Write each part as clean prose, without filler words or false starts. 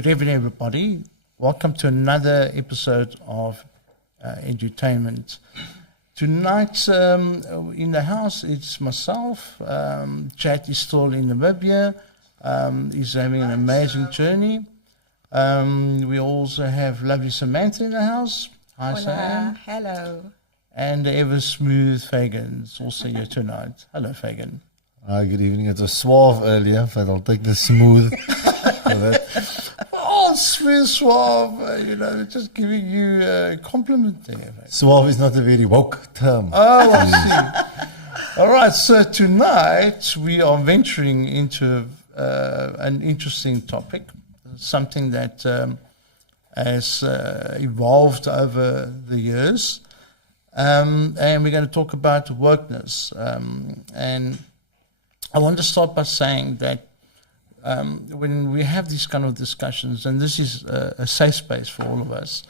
Good evening, everybody. Welcome to another episode of Edutainment. Tonight in the house, it's myself. Chad is still in Namibia. He's having an amazing journey. We also have lovely Samantha in the house. Hi, Hola. Sam. Hello. And the ever-smooth Fagan is also here tonight. Hello, Fagan. Hi, good evening. It was suave earlier, but I'll take the smooth. Oh, smooth, suave. Just giving you a compliment there. Suave is not a very woke term. Oh, I see. All right, so tonight we are venturing into an interesting topic, something that has evolved over the years. And we're going to talk about wokeness. And I want to start by saying that when we have these kind of discussions, and this is a safe space for all of us,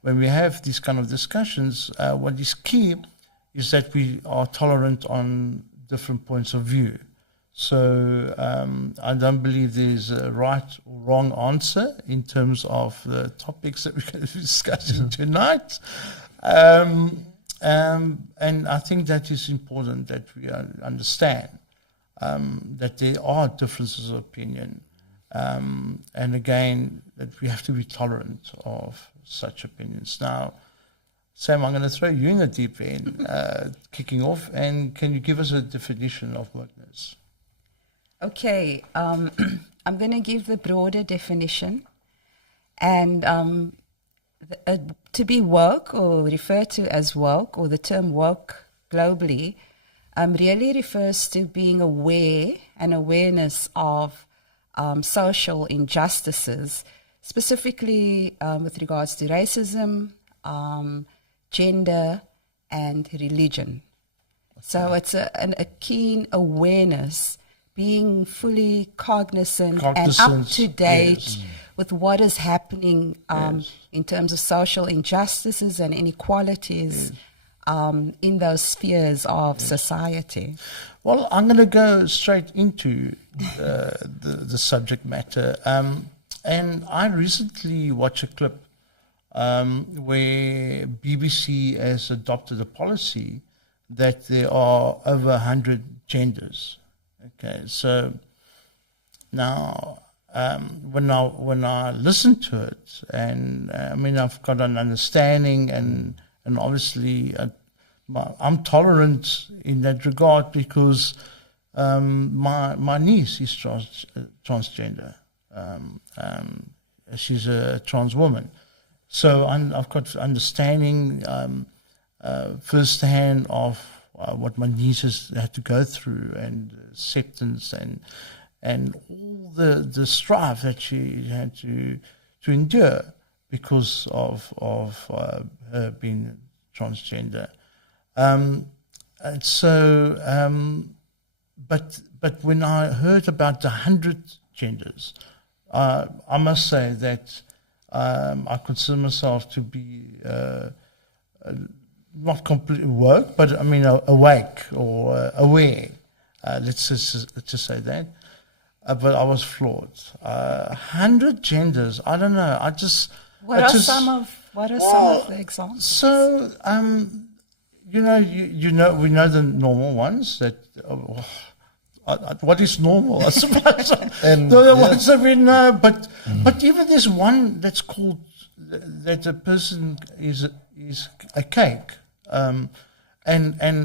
when we have these kind of discussions, what is key is that we are tolerant on different points of view. So I don't believe there's a right or wrong answer in terms of the topics that we're going to be discussing tonight. And I think that is important that we understand that there are differences of opinion. And again, that we have to be tolerant of such opinions. Now, Sam, I'm going to throw you in the deep end, kicking off. And can you give us a definition of wokeness? Okay, I'm going to give the broader definition. And to be woke, or referred to as woke, or the term woke globally, really refers to being aware and awareness of social injustices, specifically with regards to racism, gender, and religion. So it's a keen awareness, being fully cognizant and up to date with what is happening in terms of social injustices and inequalities in those spheres of society. Well, I'm going to go straight into the subject matter. And I recently watched a clip where BBC has adopted a policy that there are over 100 genders. Okay, so now when I listen to it, and I've got an understanding, and obviously I'm tolerant in that regard because my niece is transgender. She's a trans woman, so I've got understanding firsthand of what my niece has had to go through, and acceptance, and all the strife that she had to endure because of her being transgender. And so, but when I heard about the 100 genders, I must say that I consider myself to be not completely woke, but awake or aware. Let's just say that. But I was floored. 100 genders. I don't know. What are some of the examples? So we know the normal ones. That what is normal, I suppose. And the ones that we know. But even there's one that's called that a person is a cake. And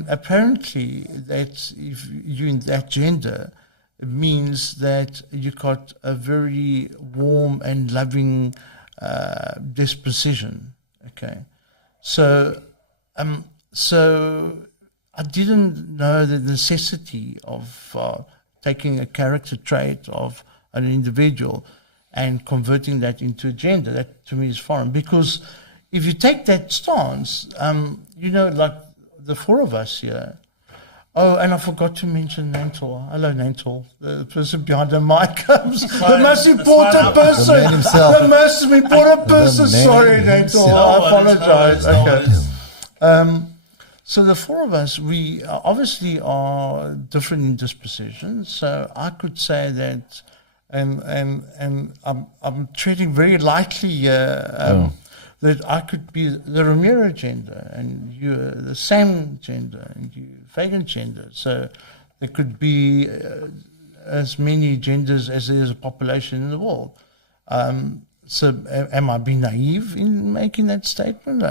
apparently that if you're in that gender, it means that you got a very warm and loving disposition. Okay, so I didn't know the necessity of taking a character trait of an individual and converting that into a gender. That to me is foreign, because if you take that stance, like the four of us here. Oh, and I forgot to mention Nantor. Hello, Nantor, the person behind the mic. The most important person. The man himself. The most important person. Sorry, Nantor. I apologize. Okay. So the four of us, we obviously are different in disposition. So I could say that and I'm treating very lightly that I could be the Romero gender and you the Sam gender and you Fagan gender. So there could be as many genders as there is a population in the world. So am I being naive in making that statement,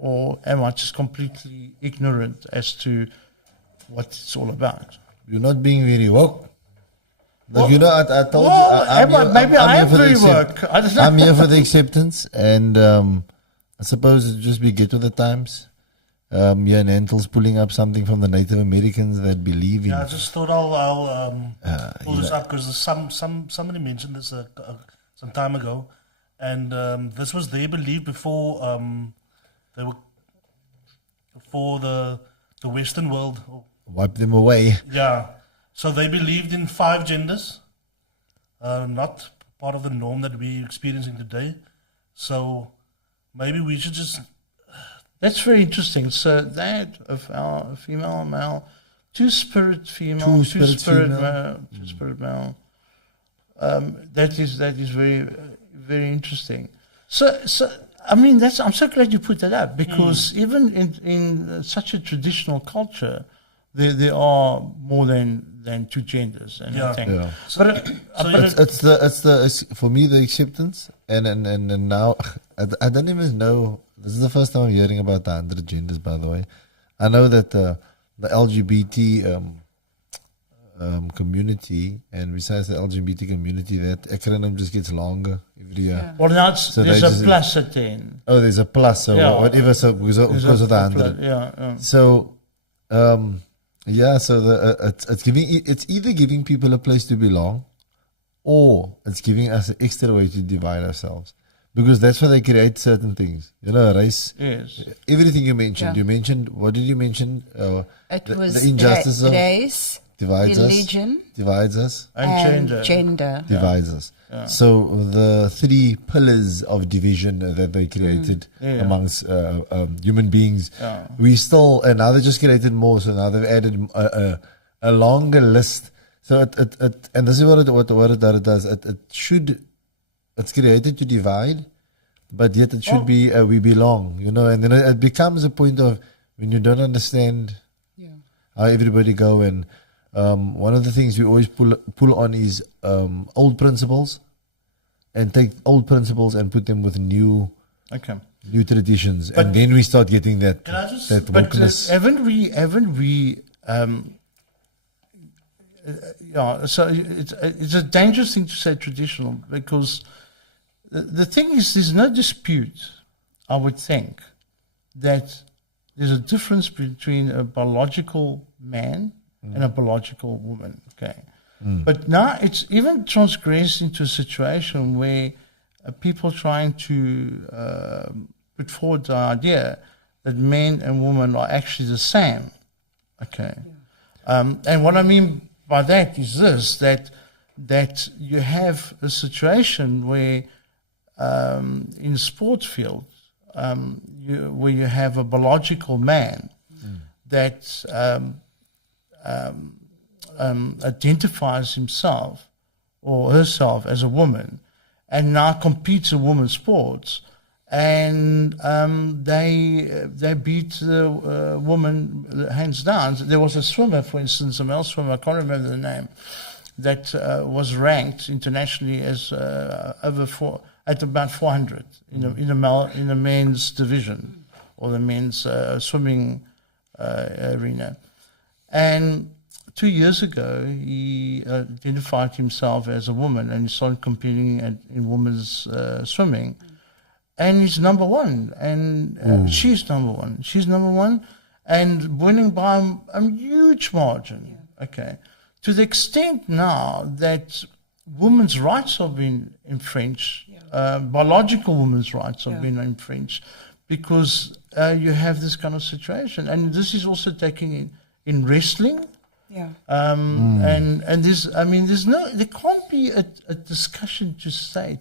or am I just completely ignorant as to what it's all about? You're not being very woke. Well, I told you. Maybe I am very woke. I don't know. I'm here for the acceptance, and I suppose it just be get with the times. Yeah, Nantel's pulling up something from the Native Americans that believe in. Yeah, I just thought I'll pull this up because somebody mentioned this some time ago, and this was their belief before the Western world wipe them away. Yeah, so they believed in 5 genders, not part of the norm that we're experiencing today. So maybe we should just. That's very interesting. So that of our female, male, two-spirit female, two-spirit male. That is very, very interesting. So I mean, I'm so glad you put that up because even in such a traditional culture, there are more than 2 genders. And I think, it's for me the acceptance and now I don't even know. This is the first time I'm hearing about the 100 genders, by the way. I know that the LGBT community, and besides the LGBT community, that acronym just gets longer every year. Yeah. Well, now there's a plus at the end. Oh, there's a plus, so whatever, so because of the 100. So, it's either giving people a place to belong, or it's giving us an extra way to divide ourselves. Because that's why they create certain things. Race. Yes. Everything you mentioned. You mentioned, what did you mention? It was the injustice of race, religion, divides us, and gender. Divides us. Yeah. So the 3 pillars of division that they created amongst human beings, we still, and now they just created more. So now they've added a longer list. So it and this is what it does. It should. It's created to divide, but yet it should be we belong, and then it becomes a point of when you don't understand how everybody go. And one of the things we always pull on is old principles, and take old principles and put them with new traditions, and then we start getting that wokeness. Haven't we? So it's a dangerous thing to say traditional because the thing is there's no dispute, I would think, that there's a difference between a biological man and a biological woman. Okay, but now it's even transgressed into a situation where people trying to put forward the idea that men and women are actually the same. Okay, and what I mean by that is this, that you have a situation where in sports field where you have a biological man that identifies himself or herself as a woman and now competes in women's sports, and they beat the woman hands down. There was a swimmer, for instance, a male swimmer, I can't remember the name, that was ranked internationally as at about 400 in the men's division or the men's swimming arena. And 2 years ago, he identified himself as a woman and he started competing in women's swimming. And he's number 1, and she's number 1. She's number 1, and winning by a huge margin. Okay, to the extent now that women's rights have been infringed, biological women's rights have been infringed, because you have this kind of situation, and this is also taking in wrestling. And there can't be a discussion to state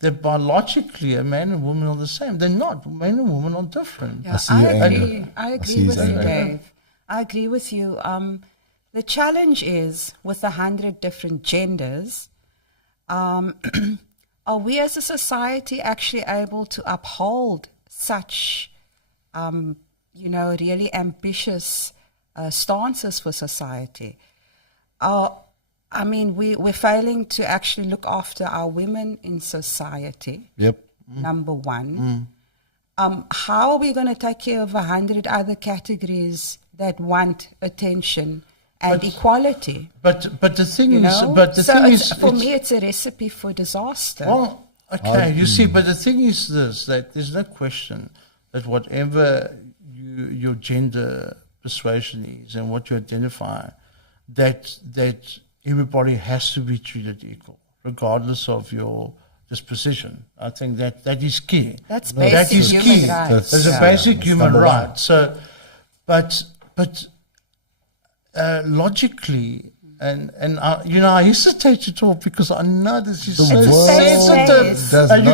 that biologically a man and woman are the same. They're not. Men and women are different. Yeah, I agree with you, Dave. I agree with you. The challenge is with 100 different genders, Are we as a society actually able to uphold such, really ambitious stances for society? We're failing to actually look after our women in society. Yep. Number one. How are we going to take care of 100 other categories that want attention and equality? But the thing is, for me, it's a recipe for disaster. Well, okay, you see, but the thing is this, that there's no question that whatever your gender persuasion is and what you identify, that everybody has to be treated equal, regardless of your disposition. I think that is key. That's basic human rights. That's a basic human right. So, but logically, and I hesitate to talk because I know this is so sensitive, and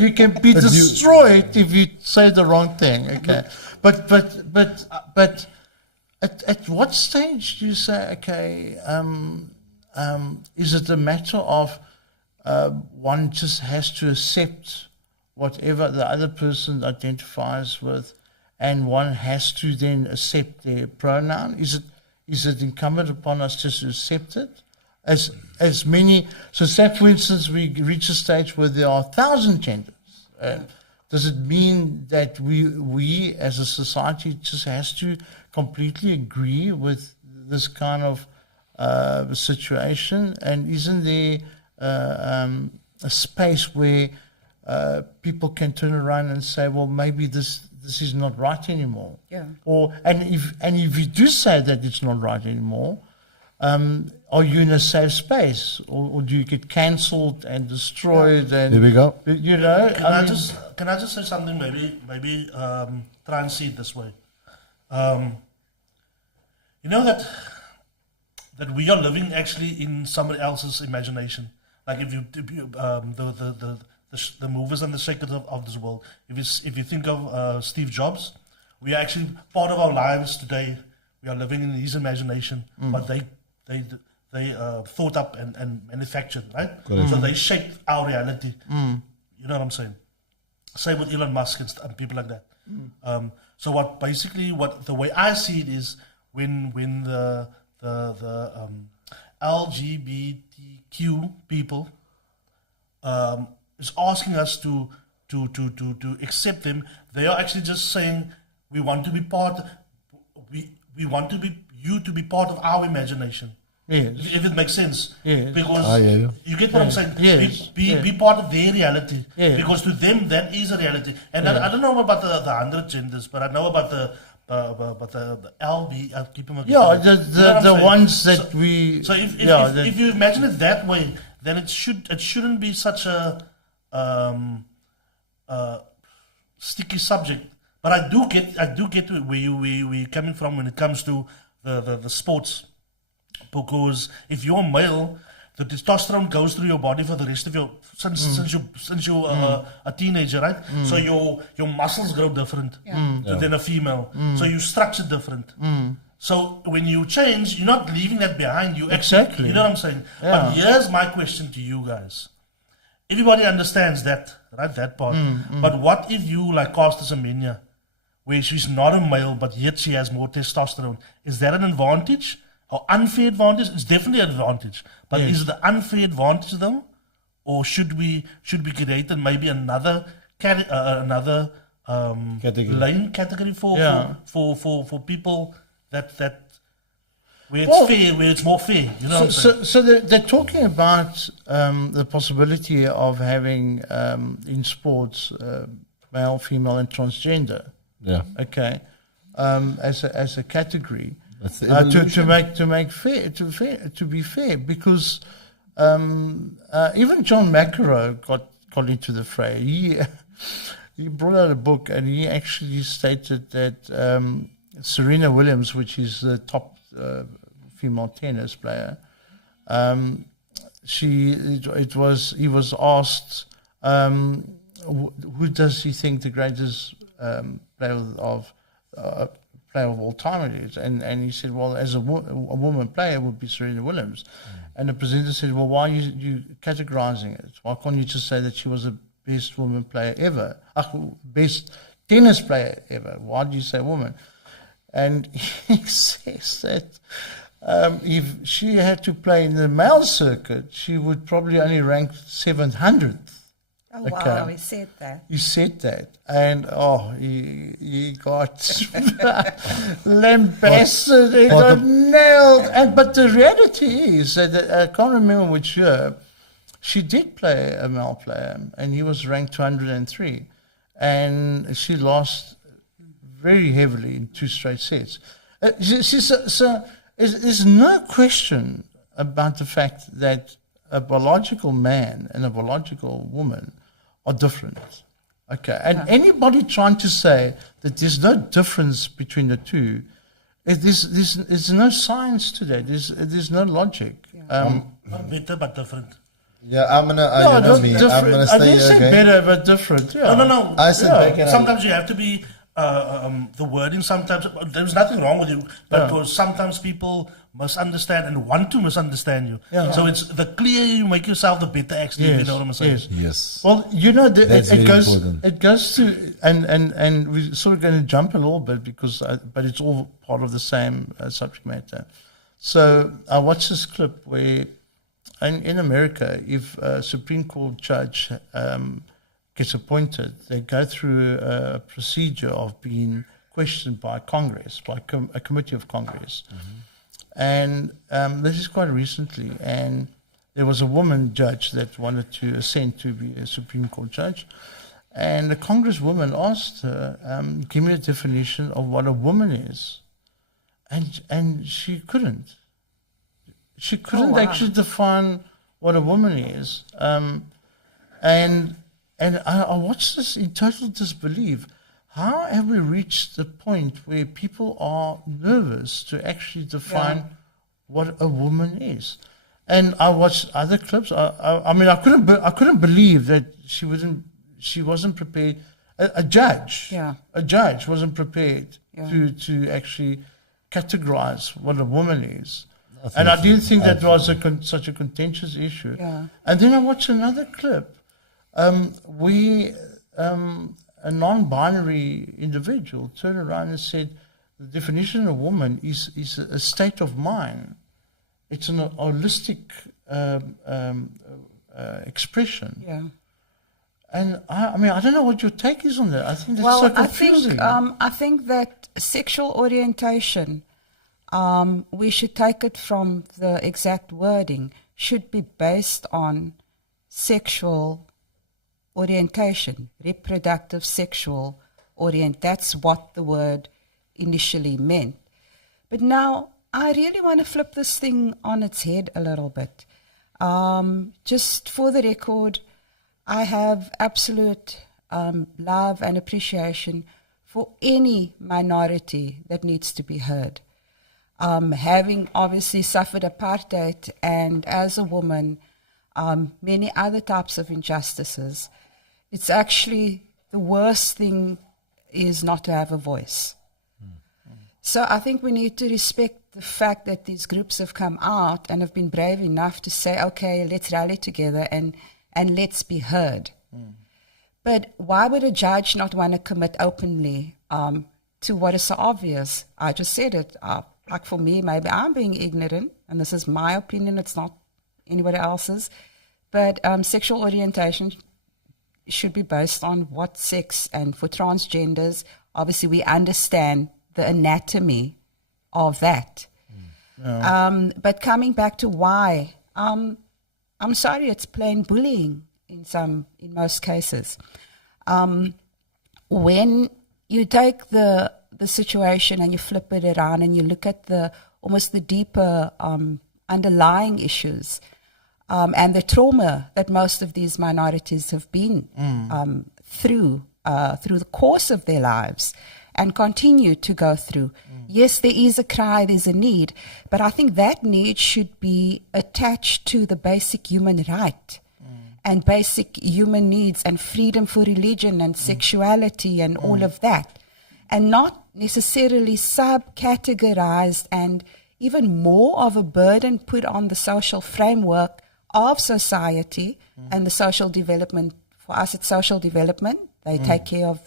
you can be destroyed if you say the wrong thing. Okay, but at what stage do you say, okay, is it a matter of one just has to accept whatever the other person identifies with, and one has to then accept their pronoun? Is it incumbent upon us just to accept it? As many, so say for instance we reach a stage where there are 1,000 genders. Does it mean that we as a society just has to completely agree with this kind of situation? And isn't there a space where people can turn around and say, well, maybe this is not right anymore? Yeah. And if you do say that it's not right anymore, are you in a safe space, or do you get cancelled and destroyed? And here we go. You know, Can I just say something? Maybe try and see it this way. You know that we are living actually in somebody else's imagination. Like if you the movers and the shakers of this world. If you think of Steve Jobs, we are actually part of our lives today. We are living in his imagination, but they thought up and manufactured, right? So they shaped our reality. You know what I'm saying? Same with Elon Musk and people like that. So the way I see it is when the LGBTQ people is asking us to accept them, they are actually just saying we want to be part. We want you to be part of our imagination. Yes. If it makes sense. Yes. Because you get what I'm saying? Yes. Be part of their reality. Yes. Because to them that is a reality. And I don't know about the 100 genders, but I know about the LB. I'll keep them. The ones that we. So if you imagine it that way, then it shouldn't be such a sticky subject. But I do get where you're coming from when it comes to the sports. Because if you're male, the testosterone goes through your body for the rest of your since you're a teenager, right? So your muscles grow different than a female. So you structure different. So when you change, you're not leaving that behind. You exactly. You know what I'm saying? Yeah. But here's my question to you guys. Everybody understands that, right? That part. But what if you like Caster Semenya, where she's not a male, but yet she has more testosterone? Is that an advantage? Or unfair advantage? It's definitely an advantage. But is it the unfair advantage though? Or should we create maybe another category for people that where it's fair, where it's more fair. You know what I'm saying? So they're talking about the possibility of having in sports male, female, and transgender. Yeah. Okay. As a category. To be fair, because even John McEnroe got into the fray. He brought out a book and he actually stated that Serena Williams, which is the top female tennis player, he was asked who does he think the greatest player of player of all time it is. And he said, well, as a woman player, it would be Serena Williams. And the presenter said, well, why are you categorizing it? Why can't you just say that she was the best woman player ever? Best tennis player ever. Why do you say woman? And he says that if she had to play in the male circuit, she would probably only rank 700th. Oh, wow, he said that. He said that. And, he got lambasted, he got nailed. But the reality is that, I can't remember which year, she did play a male player, and he was ranked 203. And she lost very heavily in 2 straight sets. There's no question about the fact that a biological man and a biological woman are different. Okay, and anybody trying to say that there's no difference between the two, there's no science to that. There's no logic. Better but different. Yeah, I'm gonna stay I didn't say better but different. Yeah. No. I said sometimes you have to be the wording. Sometimes there's nothing wrong with you, because sometimes people misunderstand and want to misunderstand you. Yeah. So it's the clearer you make yourself, the better. Actually, if you know what I'm saying. Yes. Well, it goes. Important. It goes to and we're sort of going to jump a little bit because, but it's all part of the same subject matter. So I watched this clip where, in America, if a Supreme Court judge gets appointed, they go through a procedure of being questioned by Congress, by a committee of Congress. Mm-hmm. And this is quite recently, and there was a woman judge that wanted to ascend to be a Supreme Court judge, and the congresswoman asked her, give me a definition of what a woman is, and she couldn't. She couldn't actually define what a woman is. And I watched this in total disbelief. How have we reached the point where people are nervous to actually define what a woman is? And I watched other clips. I couldn't believe that she wasn't prepared. A judge wasn't prepared to actually categorize what a woman is. And I didn't think that was such a contentious issue. Yeah. And then I watched another clip. A non-binary individual turned around and said, the definition of woman is a state of mind. It's an holistic expression. Yeah. And I don't know what your take is on that. I think that's so confusing. I think that sexual orientation, we should take it from the exact wording, should be based on sexual orientation, reproductive sexual that's what the word initially meant. But now I really want to flip this thing on its head a little bit. Just for the record, I have absolute love and appreciation for any minority that needs to be heard. Having obviously suffered apartheid and as a woman, many other types of injustices, it's actually the worst thing is not to have a voice. So I think we need to respect the fact that these groups have come out and have been brave enough to say, okay, let's rally together and let's be heard. But why would a judge not want to commit openly to what is so obvious? I just said it. Like for me, maybe I'm being ignorant, and this is my opinion, it's not anybody else's, but sexual orientation should be based on what sex, and for transgenders, obviously we understand the anatomy of that. But coming back to why, I'm sorry, it's plain bullying in most cases. When you take the situation and you flip it around and you look at almost the deeper underlying issues, and the trauma that most of these minorities have been through the course of their lives and continue to go through. Yes, there is a cry, there's a need, but I think that need should be attached to the basic human right and basic human needs and freedom for religion and sexuality and all of that. and not necessarily subcategorized and even more of a burden put on the social framework of society and the social development. For us, it's social development. They take care of,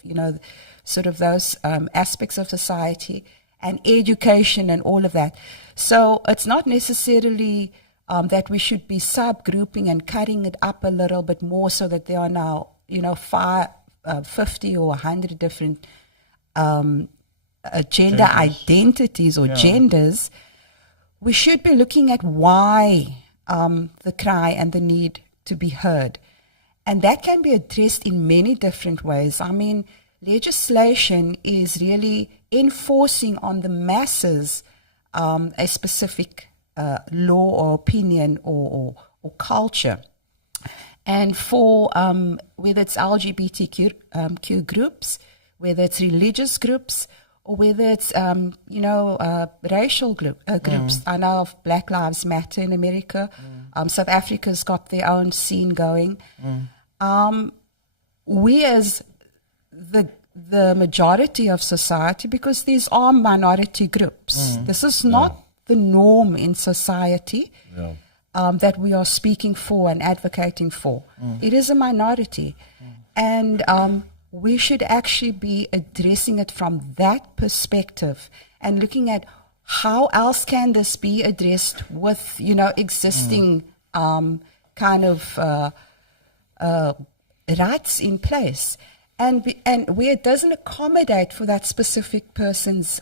sort of those aspects of society and education and all of that. So it's not necessarily that we should be subgrouping and cutting it up a little bit more so that there are now, 50 or 100 different gender identities or genders. We should be looking at why the cry and the need to be heard. And that can be addressed in many different ways. I mean, legislation is really enforcing on the masses a specific law or opinion or culture. And for whether it's LGBTQ groups, whether it's religious groups, or whether it's, racial groups. I know of Black Lives Matter in America. South Africa's got their own scene going. We as the majority of society, because these are minority groups. This is not the norm in society that we are speaking for and advocating for. It is a minority. And we should actually be addressing it from that perspective and looking at how else can this be addressed with, existing kind of rights in place. And where it doesn't accommodate for that specific person's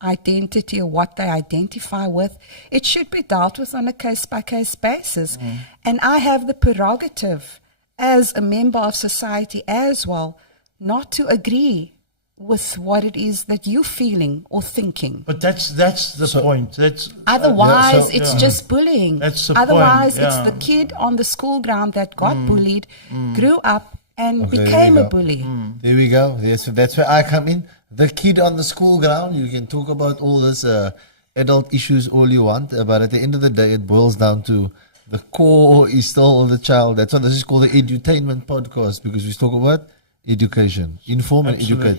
identity or what they identify with, it should be dealt with on a case-by-case basis. And I have the prerogative as a member of society as well not to agree with what it is that you're feeling or thinking. But that's the point. Otherwise, it's just bullying. That's the Otherwise, point. it's the kid on the school ground that got bullied, grew up, and became a bully. There we go. That's where I come in. The kid on the school ground. You can talk about all this adult issues all you want, but at the end of the day, it boils down to the core is still the child. That's why this is called the Edutainment Podcast, because we talk about education, inform and educate.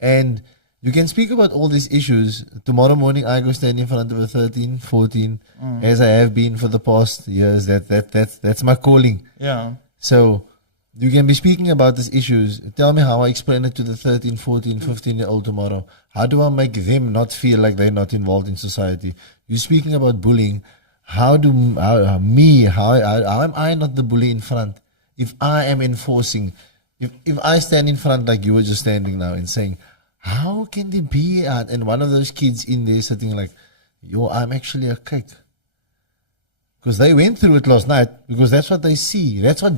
And you can speak about all these issues. Tomorrow morning, I go stand in front of a 13, 14, as I have been for the past years. That's my calling. Yeah. So you can be speaking about these issues. Tell me how I explain it to the 13, 14, 15-year-old tomorrow. How do I make them not feel like they're not involved in society? You're speaking about bullying. How am I not the bully in front? If I am enforcing, if I stand in front like you were just standing now and saying, how can they be at, and one of those kids in there sitting like, I'm actually a kid. Because they went through it last night, because that's what they see. That's what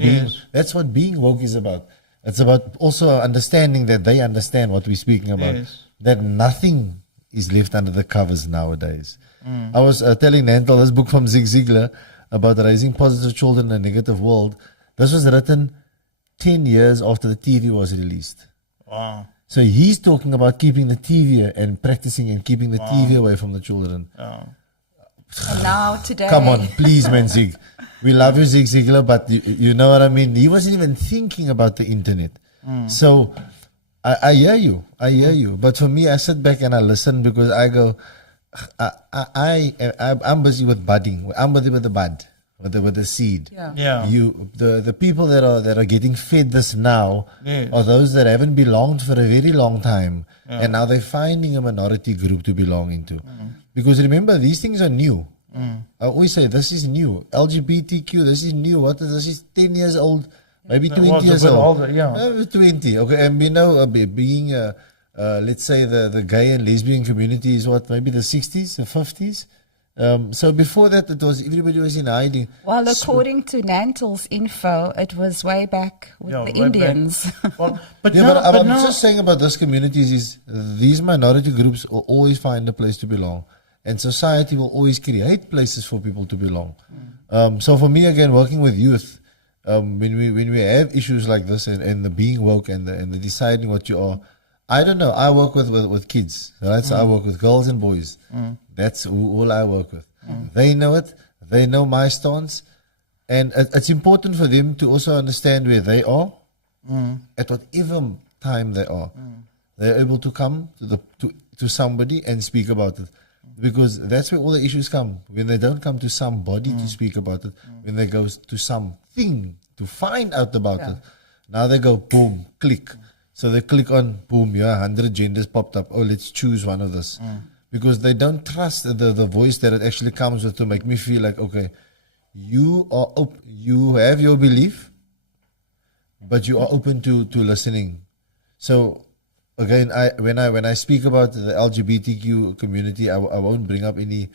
being woke is about. It's about also understanding that they understand what we're speaking about. Yes. That nothing is left under the covers nowadays. I was telling Nantel this book from Zig Ziglar about raising positive children in a negative world. This was written 10 years after the TV was released. Wow. So he's talking about keeping the TV and practicing and keeping the TV away from the children. And now today, Come on, please, man, Zig. We love you, Zig Ziglar, but you know what I mean? He wasn't even thinking about the internet. So I hear you. But for me, I sit back and I listen, because I go, I'm busy with budding. I'm busy with the bud, with the seed. Yeah. The people that are getting fed this now are those that haven't belonged for a very long time, and now they're finding a minority group to belong into. Because remember, these things are new. I always say this is new. LGBTQ, this is new. This is 10 years old, maybe 20 years old. Older, 20. Okay, and we know being let's say the gay and lesbian community is maybe the 60s, the 50s. So before that, everybody was in hiding. Well, according to Nantel's info, it was way back with the Indians. Well, I'm just saying about those communities is these minority groups will always find a place to belong, and society will always create places for people to belong. So for me, again, working with youth, when we have issues like this and the being woke and the deciding what you are, I don't know. I work with kids, right? So I work with girls and boys. That's all I work with. They know it. They know my stance. And it's important for them to also understand where they are at whatever time they are. they're able to come to somebody and speak about it. Because that's where all the issues come. When they don't come to somebody to speak about it, when they go to something to find out about it, now they go, boom, click. So they click on, boom, 100 genders popped up. Oh, let's choose one of this. Because they don't trust the voice that it actually comes with to make me feel like, okay, you have your belief, but you are open to listening. So again, when I speak about the LGBTQ community, I won't bring up any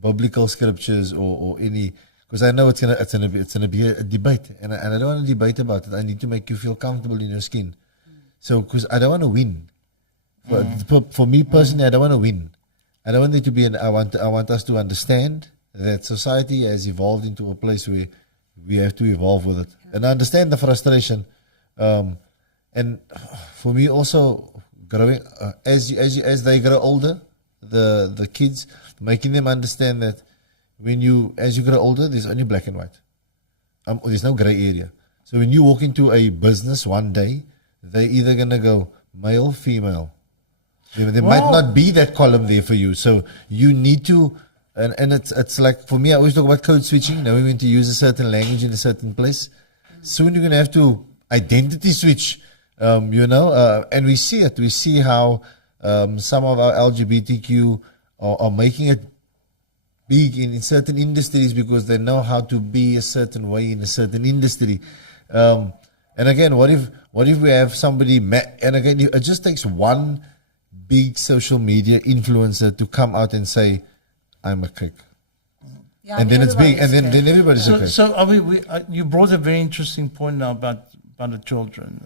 biblical scriptures or any, because I know it's gonna be a debate, and I don't want to debate about it. I need to make you feel comfortable in your skin. So, because I don't want to win. For me personally, I don't want to win. I don't want it to be I want us to understand that society has evolved into a place where we have to evolve with it, and I understand the frustration. And for me also, growing as they grow older, the kids, making them understand that as you grow older, there's only black and white. There's no gray area. So when you walk into a business one day, they're either gonna go male, female. There might not be that column there for you. So you need to, and it's like, for me, I always talk about code switching, knowing when to use a certain language in a certain place. Soon you're gonna have to identity switch. And we see it. We see how some of our LGBTQ are making it big in certain industries because they know how to be a certain way in a certain industry. And again, what if we have somebody? And again, it just takes one big social media influencer to come out and say, "I'm a kick." Yeah, and then it's big, and then everybody's okay. So you brought a very interesting point now about the children.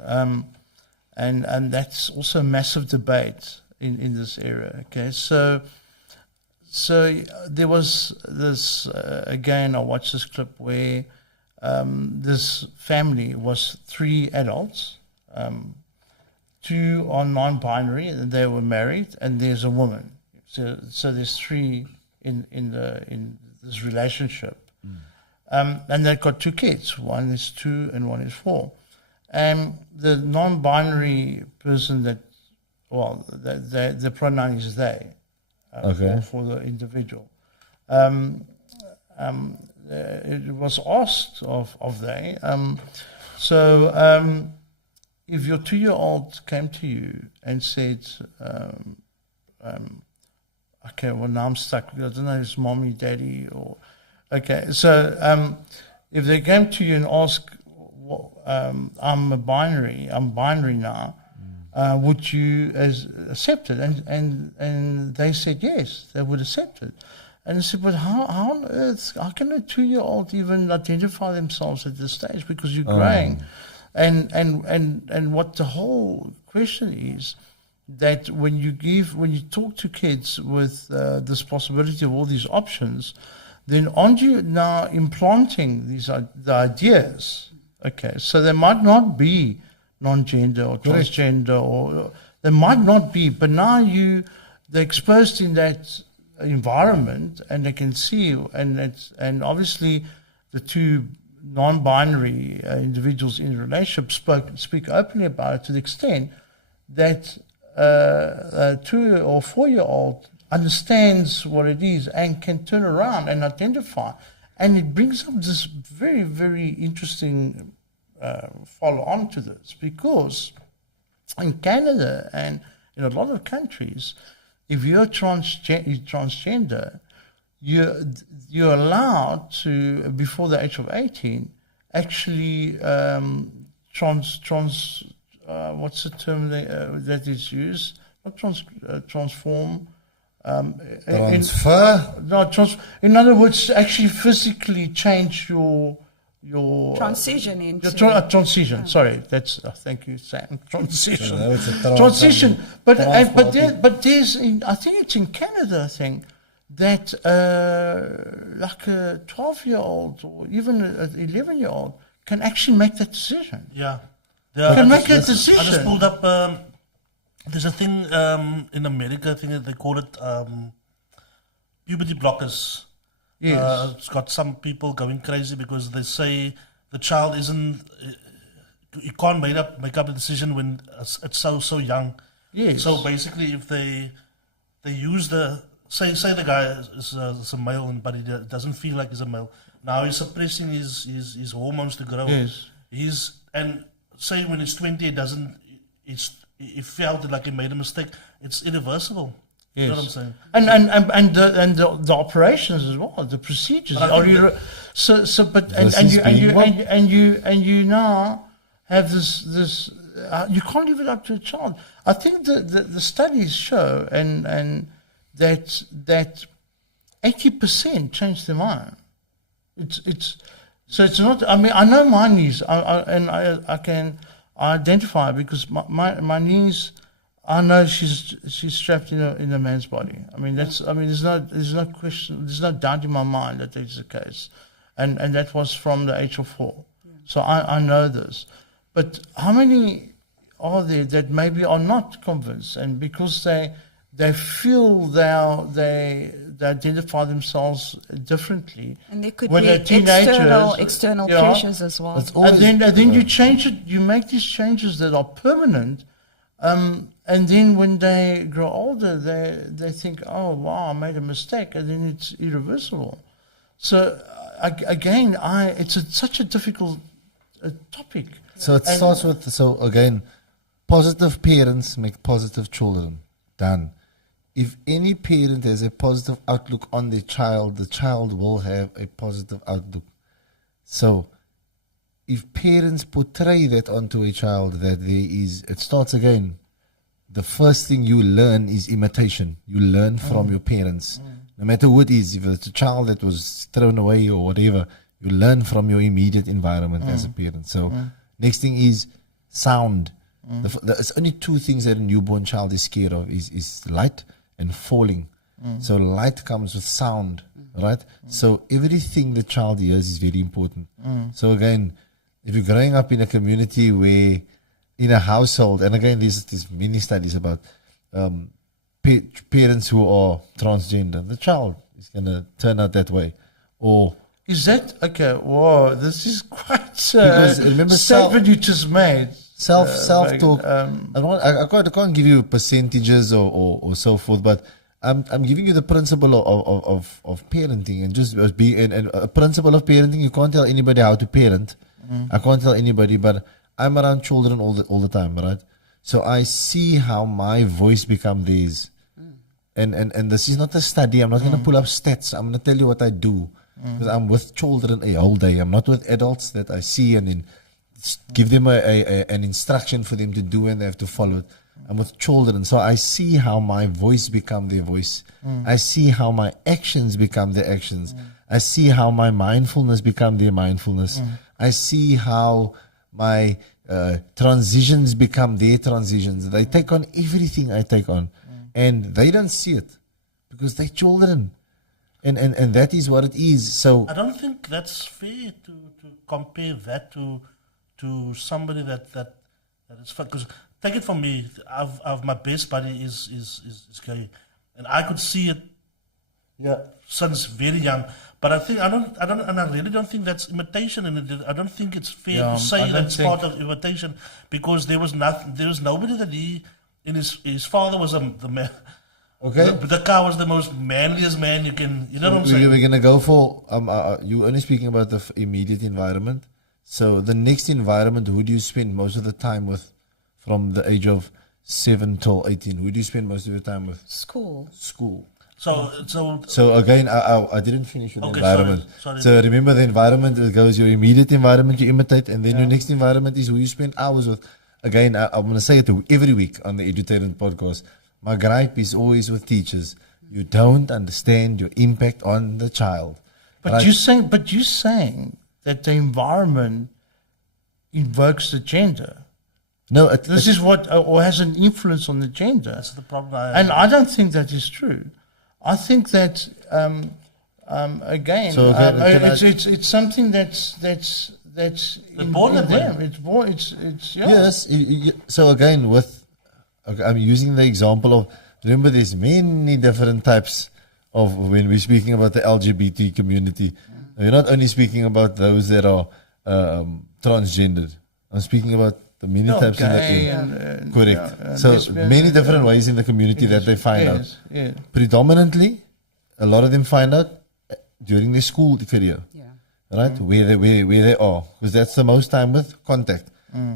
And that's also a massive debate in this area. Okay, so there was this again. I watched this clip where this family was 3 adults, 2 are non-binary, and they were married, and there's a woman. So there's 3 in this relationship, and they've got 2 kids. One is 2 and one is 4. And the non-binary person the pronoun is they, for the individual. It was asked of they. If your 2-year-old came to you and said, okay, well now I'm stuck. I don't know if it's mommy, daddy, or okay. So if they came to you and asked, I'm binary now. Would you accept it? And they said yes, they would accept it. And I said, but how on earth? How can a 2-year-old even identify themselves at this stage? Because you're growing, and what the whole question is that when you talk to kids with this possibility of all these options, then aren't you now implanting the ideas? Okay, so they might not be non-gender or transgender, or they might not be, but now they're exposed in that environment, and they can see, and obviously the 2 non-binary individuals in a relationship speak openly about it to the extent that a 2 or 4-year-old understands what it is and can turn around and identify. And it brings up this very, very interesting follow-on to this, because in Canada and in a lot of countries, if you're transgender, you're allowed to, before the age of 18, actually what's the term that is used? Not transform. Transfer? In other words, actually physically change your transition into transition. Sorry, that's thank you, Sam. Transition. No, it's a transition. But there's I think it's in Canada. I think that like a 12-year-old or even an 11-year-old can actually make that decision. Yeah, can make that decision. I just pulled up. There's a thing in America. I think that they call it puberty blockers. Yes. It's got some people going crazy because they say the child isn't. You can't make up a decision when it's so young. Yes. So basically, if they use the say the guy is a male, but he doesn't feel like he's a male. Now he's suppressing his hormones to grow. Yes. And say when he's 20, he felt like he made a mistake. It's irreversible. Yes. You know what I'm saying? And the operations as well, the procedures. You now have this you can't leave it up to a child. I think the studies show and that 80% change their mind. So it's not. I mean, I know my niece, I can identify because my niece, I know she's strapped in a man's body. I mean, there's no question, there's no doubt in my mind that is the case, and that was from the age of 4. Yeah. So I know this, but how many are there that maybe are not convinced, and because they feel they identify themselves differently. And there could be external pressures as well. And then you change it, you make these changes that are permanent, and then when they grow older, they think, oh, wow, I made a mistake, and then it's irreversible. So, again, it's such a difficult topic. So it starts with, again, positive parents make positive children. Done. If any parent has a positive outlook on their child, the child will have a positive outlook. So, if parents portray that onto a child, that it starts again. The first thing you learn is imitation. You learn from your parents. No matter who it is, if it's a child that was thrown away or whatever, you learn from your immediate environment as a parent. So, next thing is sound. There's only 2 things that a newborn child is scared of, is light and falling. So light comes with sound, right? So everything the child hears is very important. So again, if you're growing up in a community where, in a household, and again, there's many studies about parents who are transgender, the child is going to turn out that way. Or is that okay? Whoa, this is quite statement you just made. Self-talk. I can't give you percentages or so forth, but I'm giving you the principle of parenting, and just being and a principle of parenting. You can't tell anybody how to parent. I can't tell anybody, but I'm around children all the time, right? So I see how my voice becomes theirs. And this is not a study. I'm not going to pull up stats. I'm going to tell you what I do, because I'm with children a whole day. I'm not with adults that I see and then give them an instruction for them to do, and they have to follow it. I'm with children, so I see how my voice become their voice. I see how my actions become their actions. I see how my mindfulness become their mindfulness. I see how my transitions become their transitions. They take on everything I take on, and they don't see it because they're children, and that is what it is. So I don't think that's fair to compare that to somebody that is, because take it from me, I've my best buddy is gay, and I could see it since very young. But I really don't think that's imitation, and I don't think it's fair to say that's part of imitation, because there was nobody that his father was the man. Okay. The car was the most manliest man you can. You know what I'm saying? We're gonna go for you only speaking about the immediate environment. So the next environment, who do you spend most of the time with from the age of 7 till 18? Who do you spend most of your time with? School. So again, I didn't finish with the environment. Sorry. So remember, the environment, it goes your immediate environment, you imitate, and then your next environment is who you spend hours with. Again, I'm going to say it every week on the Edutainment Podcast. My gripe is always with teachers. You don't understand your impact on the child. But you're saying that the environment invokes the gender. No, this is what or has an influence on the gender. That's the problem. And I don't think that is true. I think that again, it's something that's born in them. It's yes. So again, I'm using the example of, remember, there's many different types of, when we're speaking about the LGBT community. We're not only speaking about those that are transgendered. I'm speaking about The many types in the correct. So many different ways in the community that they find out. Yes. Predominantly, a lot of them find out during their school career. Right, where they are, because that's the most time with contact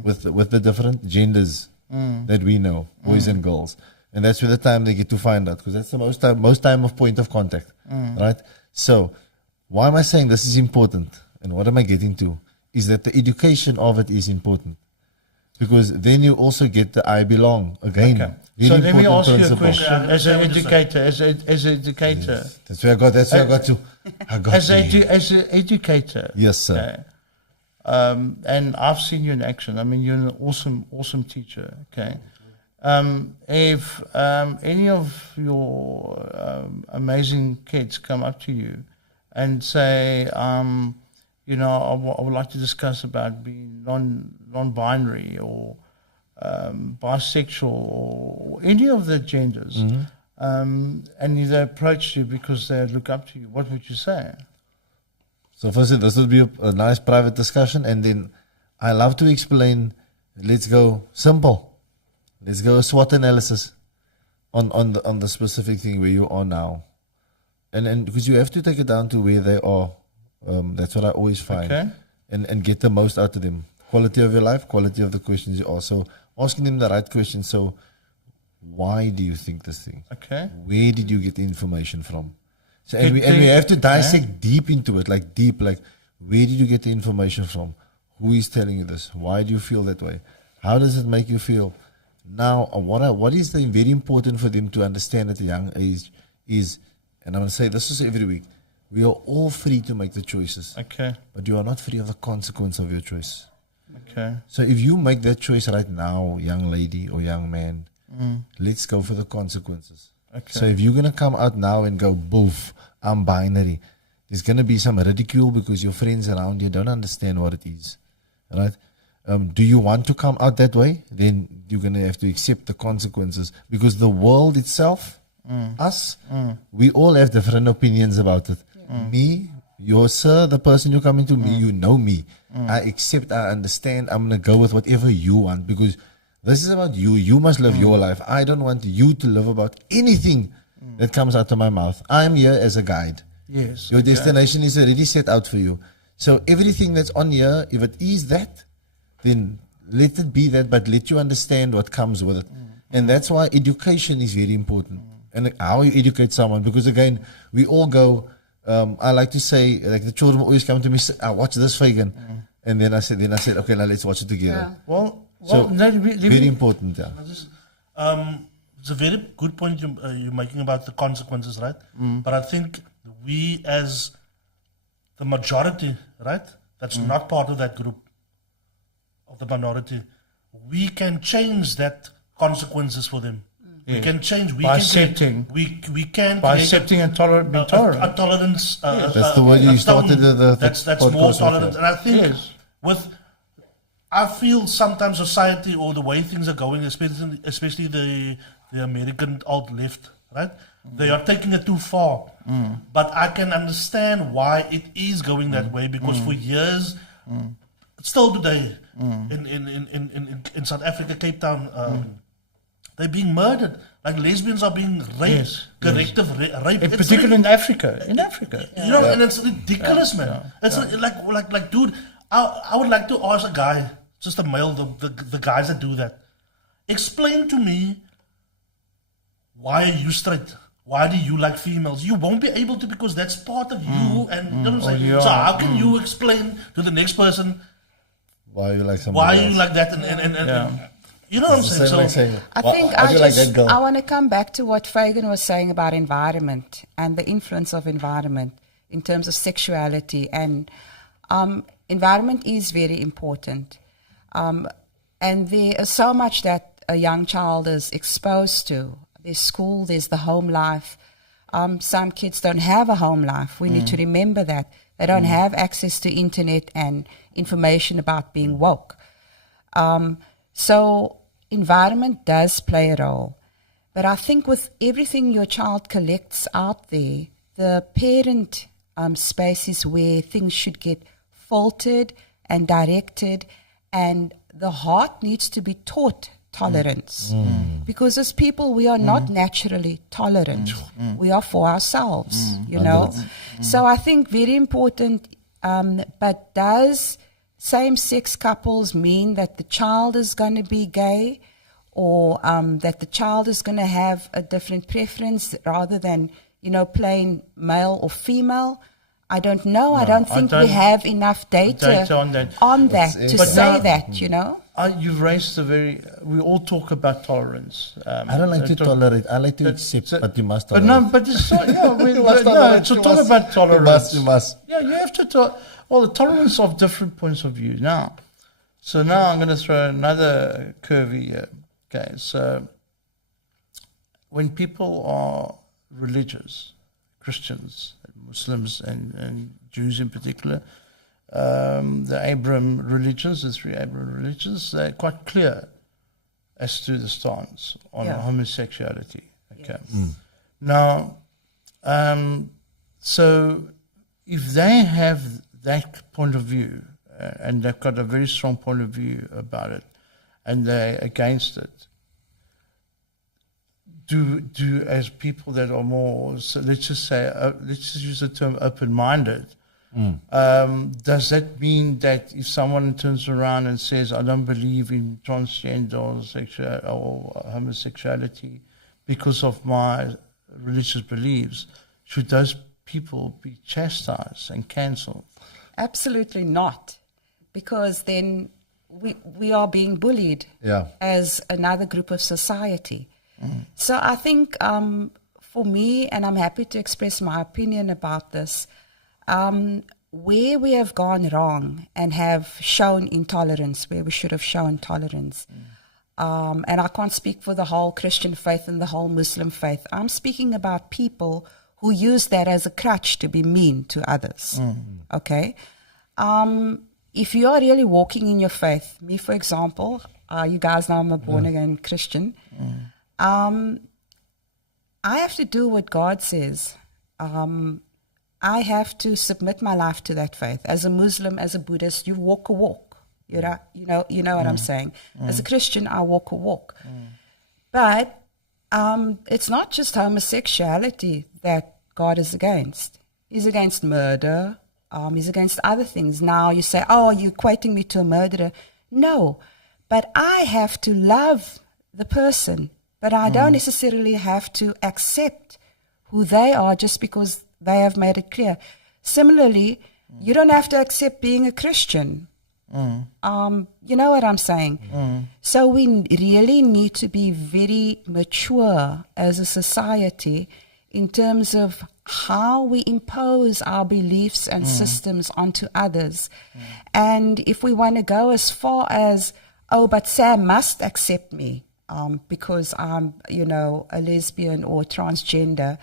with the different genders that we know, boys and girls, and that's where the time they get to find out, because that's the most time of point of contact, right? So, why am I saying this is important, and what am I getting to? Is that the education of it is important, because then you also get the I belong again. Okay. So let me ask you a question as an educator. As an educator, yes. That's where I got to. As an educator, yes, sir. Okay. And I've seen you in action. I mean, you're an awesome teacher. Okay. If any of your amazing kids come up to you and say, you know, I would like to discuss about being non-binary or bisexual or any of the genders, and they approach you because they look up to you, what would you say? So firstly, this will be a nice private discussion, and then I love to explain. Let's go simple. Let's go a SWOT analysis on the specific thing where you are now, and because you have to take it down to where they are. That's what I always find, and get the most out of them. Quality of your life, quality of the questions you ask. So asking them the right questions. So why do you think this thing? Okay. Where did you get the information from? So and we have to dissect deep into it, like where did you get the information from? Who is telling you this? Why do you feel that way? How does it make you feel? Now, what is very important for them to understand at a young age is, and I'm going to say this is every week, we are all free to make the choices. Okay. But you are not free of the consequence of your choice. Okay. So if you make that choice right now, young lady or young man, let's go for the consequences. Okay. So if you're going to come out now and go, boof, I'm binary, there's going to be some ridicule because your friends around you don't understand what it is. Right? Do you want to come out that way? Then you're going to have to accept the consequences, because the world itself, we all have different opinions about it. Me, you're sir, the person you're coming to, me, you know me. I accept, I understand, I'm going to go with whatever you want, because this is about you. You must live your life. I don't want you to live about anything that comes out of my mouth. I'm here as a guide. Yes. Your destination is already set out for you. So everything that's on here, if it is that, then let it be that, but let you understand what comes with it. And that's why education is very important. And how you educate someone, because again, we all go, I like to say, like the children always come to me, say, watch this, Fagan. And then I said, okay, now let's watch it together. Well, so very important. It's a very good point you're making about the consequences, right? But I think we as the majority, right, that's not part of that group, of the minority, we can change that consequences for them. Yes. We can change. By accepting. We can by accepting and tolerant. A tolerance. That's the way you started that's more tolerant. And I think I feel sometimes society or the way things are going, especially the American alt left, right? They are taking it too far. But I can understand why it is going that way, because for years, still today, in South Africa, Cape Town, they're being murdered. Like lesbians are being raped, corrective rape. Particularly in Africa. You know, and it's ridiculous, man. It's like, dude, I would like to ask a guy, just a male, the guys that do that, explain to me, why are you straight? Why do you like females? You won't be able to, because that's part of you. And you know what I'm saying? So how can you explain to the next person why you like something why else? You like that? And you know what I'm saying? I think I want to come back to what Fagan was saying about environment and the influence of environment in terms of sexuality. And environment is very important. And there is so much that a young child is exposed to. There's school, there's the home life. Some kids don't have a home life. We need to remember that. They don't have access to internet and information about being woke. So environment does play a role. But I think with everything your child collects out there, the parent space is where things should get filtered and directed, and the heart needs to be taught tolerance. Because as people, we are not naturally tolerant. We are for ourselves, you know. So I think very important, but does same-sex couples mean that the child is going to be gay, or that the child is going to have a different preference rather than, you know, plain male or female? I don't know. No, I don't think we have enough data on that to say that, you know. You've raised we all talk about tolerance. I don't like to tolerate. I like to accept, but you must tolerate. But no, but it's not, talk about tolerance. You must. Yeah, you have to talk. Well, the tolerance of different points of view. Now I'm going to throw another curvy here. Okay, so when people are religious, Christians, Muslims, and Jews in particular, the Abraham religions, the three Abraham religions, they're quite clear as to the stance on homosexuality. Okay. Yes. Now, so if they have that point of view, and they've got a very strong point of view about it, and they're against it, do as people that are more, so let's just use the term open-minded, does that mean that if someone turns around and says, I don't believe in transgender or homosexuality because of my religious beliefs, should those people be chastised and cancelled? Absolutely not, because then we are being bullied as another group of society. So I think for me, and I'm happy to express my opinion about this, where we have gone wrong and have shown intolerance, where we should have shown tolerance, and I can't speak for the whole Christian faith and the whole Muslim faith. I'm speaking about people who use that as a crutch to be mean to others. Okay? If you are really walking in your faith, me for example, you guys know I'm a born-again Christian, I have to do what God says. I have to submit my life to that faith. As a Muslim, as a Buddhist, you walk a walk. You know what I'm saying. As a Christian, I walk a walk. But it's not just homosexuality that God is against. He's against murder. He's against other things. Now you say, oh, you're equating me to a murderer. No, but I have to love the person. But I don't necessarily have to accept who they are just because they have made it clear. Similarly, you don't have to accept being a Christian. You know what I'm saying? So we really need to be very mature as a society in terms of how we impose our beliefs and systems onto others. And if we want to go as far as, oh, but Sam must accept me, because I'm, a lesbian or transgender,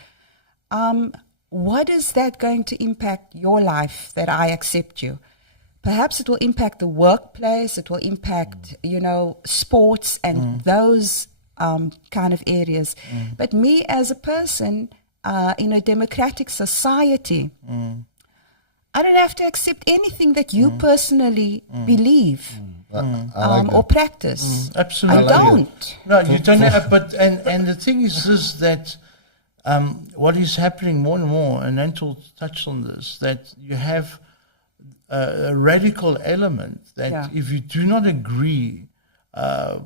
what is that going to impact your life that I accept you? Perhaps it will impact the workplace, it will impact, sports and those kind of areas. But me as a person in a democratic society, I don't have to accept anything that you personally believe. Or practice. Absolutely. I don't. No, you don't have, but and the thing is this, that what is happening more and more, and Antal touched on this, that you have a radical element that if you do not agree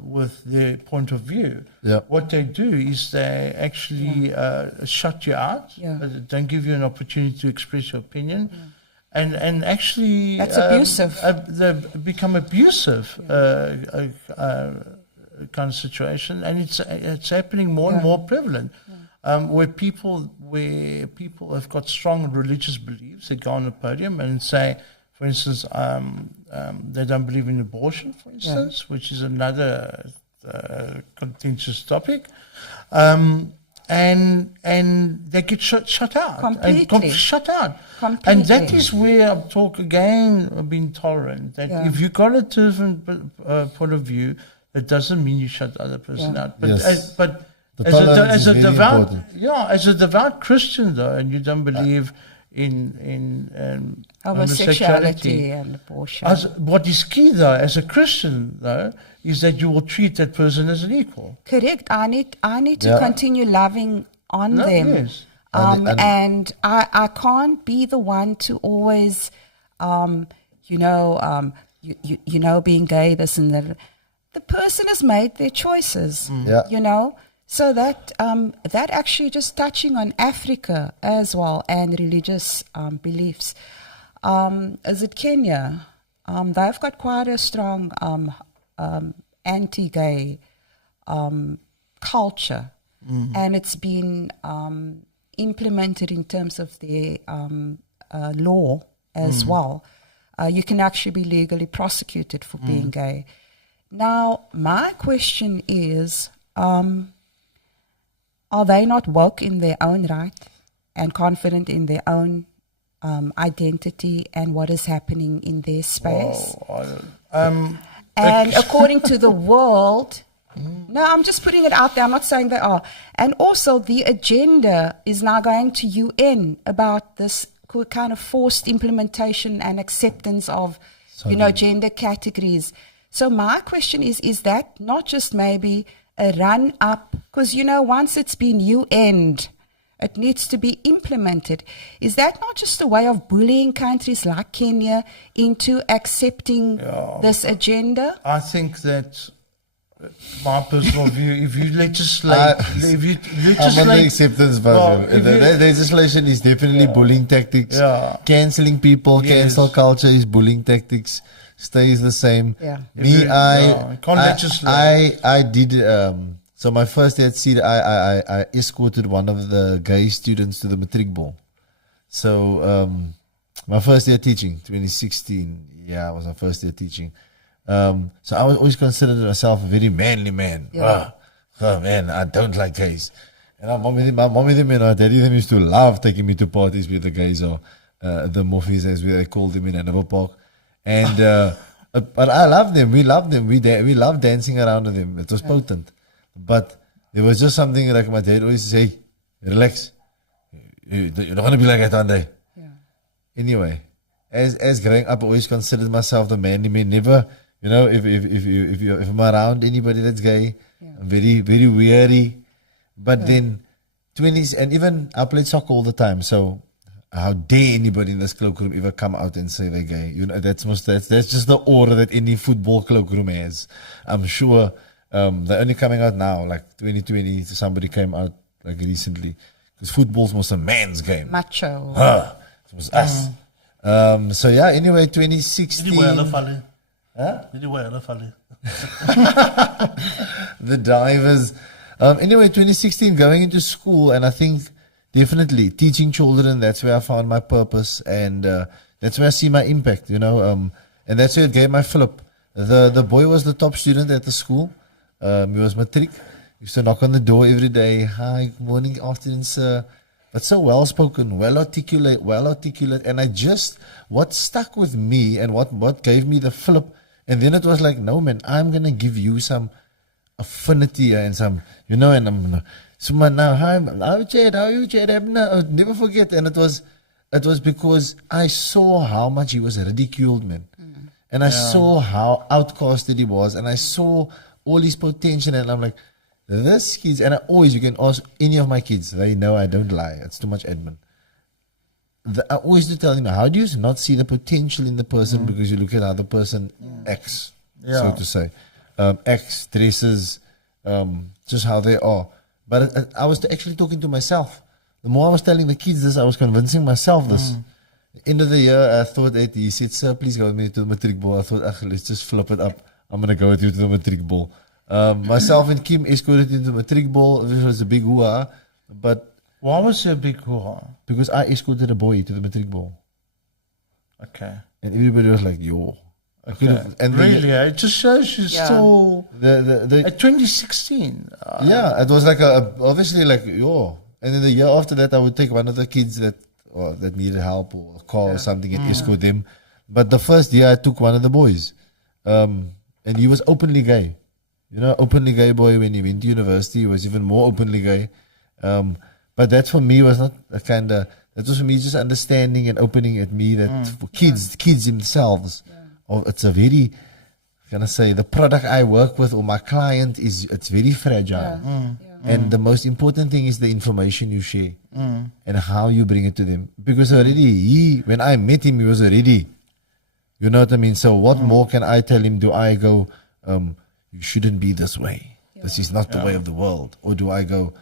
with their point of view, what they do is they actually shut you out, don't give you an opportunity to express your opinion. And actually, that's abusive. They become abusive kind of situation, and it's happening more and more prevalent. Where people have got strong religious beliefs, they go on the podium and say, for instance, they don't believe in abortion, for instance, which is another contentious topic. And they get shut out. Completely. Shut out. Completely. And that is where I talk again of being tolerant. That if you've got a different point of view, that doesn't mean you shut the other person out. But as a devout Christian though, and you don't believe in homosexuality and abortion. What is key, though, as a Christian, though, is that you will treat that person as an equal. Correct. I need to continue loving on them. Yes. And I can't be the one to always, being gay, this and that. The person has made their choices, So that actually just touching on Africa as well and religious beliefs. Is it Kenya? They've got quite a strong anti-gay culture, and it's been implemented in terms of their law as well. You can actually be legally prosecuted for being gay. Now, my question is, are they not woke in their own right and confident in their own identity and what is happening in their space? And according to the world, no, I'm just putting it out there. I'm not saying they are. And also the agenda is now going to UN about this kind of forced implementation and acceptance of, gender categories. So my question is that not just maybe a run up? Because, once it's been UN'd, it needs to be implemented. Is that not just a way of bullying countries like Kenya into accepting this agenda? I think that, my personal view, if you legislate, I'm on the acceptance version. The legislation is definitely bullying tactics. Yeah. Cancelling people, cancel culture is bullying tactics. Stays the same. Yeah. I did. So my first year at CEDA, I escorted one of the gay students to the matric ball. So my first year teaching, 2016. Yeah, it was my first year teaching. So I was always considered myself a very manly man. Yeah. Oh man, I don't like gays. And my mom with them and my daddy them used to love taking me to parties with the gays or the morphies as they called them in Hannibal Park. And but I love them. We love them. We love dancing around with them. It was potent. But there was just something like my dad always say, relax. You're not going to be like that one day. Yeah. Anyway, as growing up, I always considered myself the manly man. Never, if I'm around anybody that's gay, I'm very, very weary. But then 20s, and even I played soccer all the time. So how dare anybody in this cloakroom ever come out and say they're gay? That's just the aura that any football cloakroom has. I'm sure they're only coming out now, like 2020. Somebody came out like recently because football's most a man's game. Macho. It was us. So yeah. Anyway, 2016. The divers. Anyway, 2016, going into school, and I think definitely teaching children. That's where I found my purpose, and that's where I see my impact. And that's where it gave my flip. The boy was the top student at the school. He was matric. He used to knock on the door every day. Hi, good morning, afternoon, sir. But so well spoken, well articulate. And what stuck with me and what gave me the flip. And then it was like, no man, I'm gonna give you some affinity and some, and I'm so now, how Chad, how you Chad? I'll never forget. And it was because I saw how much he was ridiculed, man. And I saw how outcasted he was, and I saw all his potential, and I'm like, this kids, and you can ask any of my kids, they know I don't lie. It's too much admin. I always do tell them, how do you not see the potential in the person because you look at how the person acts, so to say. Acts, dresses, just how they are. But I was actually talking to myself. The more I was telling the kids this, I was convincing myself this. End of the year, I thought that he said, sir, please go with me to the matric ball. I thought, let's just flip it up. I'm going to go with you to the matric ball. Myself and Kim escorted into the matric ball. It was a big hoo-ha. But why was it a big hoo-ha? Because I escorted a boy to the matric ball. Okay. And everybody was like, yo. Okay. And really, it just shows you still at 2016. It was like obviously like, yo. And then the year after that, I would take one of the kids that needed help or a car or something and escort them. But the first year, I took one of the boys. And he was openly gay. Openly gay boy. When he went to university, he was even more openly gay. But that for me was not a kind of That was for me just understanding and opening at me that for kids themselves, it's a very, the product I work with or my client it's very fragile. And the most important thing is the information you share and how you bring it to them. Because already when I met him, he was already, you know what I mean? So what more can I tell him? Do I go, you shouldn't be this way. This is not the way of the world. Or do I go,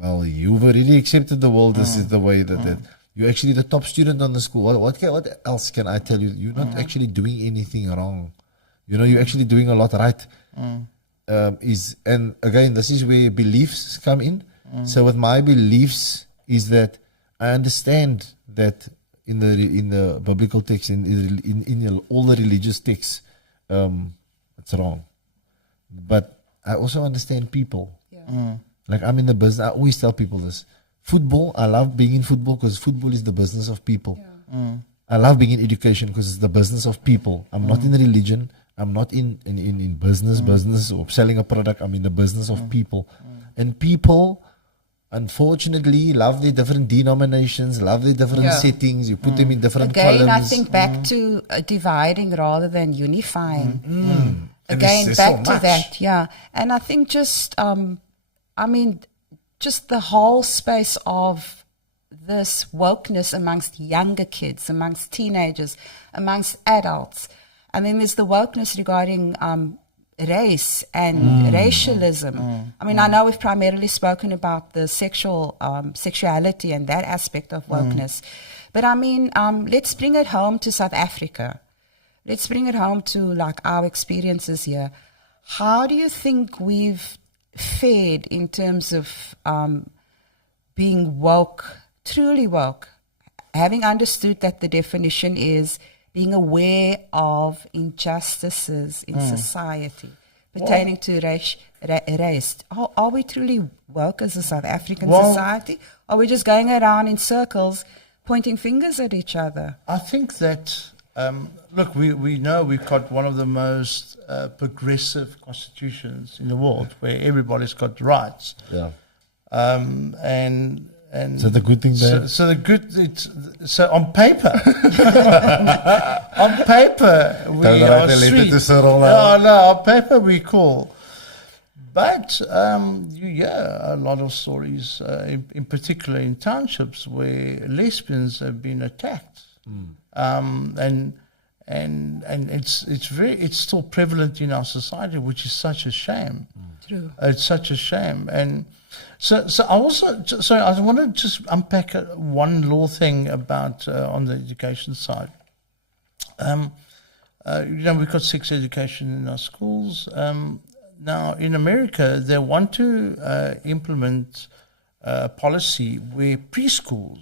well, you've already accepted the world. This is the way that you're actually the top student on the school. What else can I tell you? You're not actually doing anything wrong. You know, you're actually doing a lot right. And again, this is where beliefs come in. So with my beliefs is that I understand that in the biblical text, in all the religious texts, it's wrong. But I also understand people. Like I'm in the business. I always tell people this. Football, I love being in football because football is the business of people. I love being in education because it's the business of people. I'm not in religion. I'm not in business or selling a product. I'm in the business of people. And people, unfortunately, love their different denominations, love their different settings. You put them in different columns. Again, I think back to dividing rather than unifying. Again, back to that, And I think just, just the whole space of this wokeness amongst younger kids, amongst teenagers, amongst adults. And then there's the wokeness regarding race and racialism. I mean, I know we've primarily spoken about the sexuality and that aspect of wokeness. But I mean, let's bring it home to South Africa. Let's bring it home to like our experiences here. How do you think we've fared in terms of being woke, truly woke, having understood that the definition is being aware of injustices in society pertaining to race. Are we truly woke as a South African society? Are we just going around in circles pointing fingers at each other? I think that, look, we know we've got one of the most progressive constitutions in the world where everybody's got rights. Yeah. And so the good thing there. So on paper, we are sweet. On paper we cool, but you hear a lot of stories, in particular in townships where lesbians have been attacked, and it's still prevalent in our society, which is such a shame. True. It's such a shame. And so I want to just unpack one little thing about on the education side. We've got sex education in our schools. Now in America, they want to implement a policy where preschoolers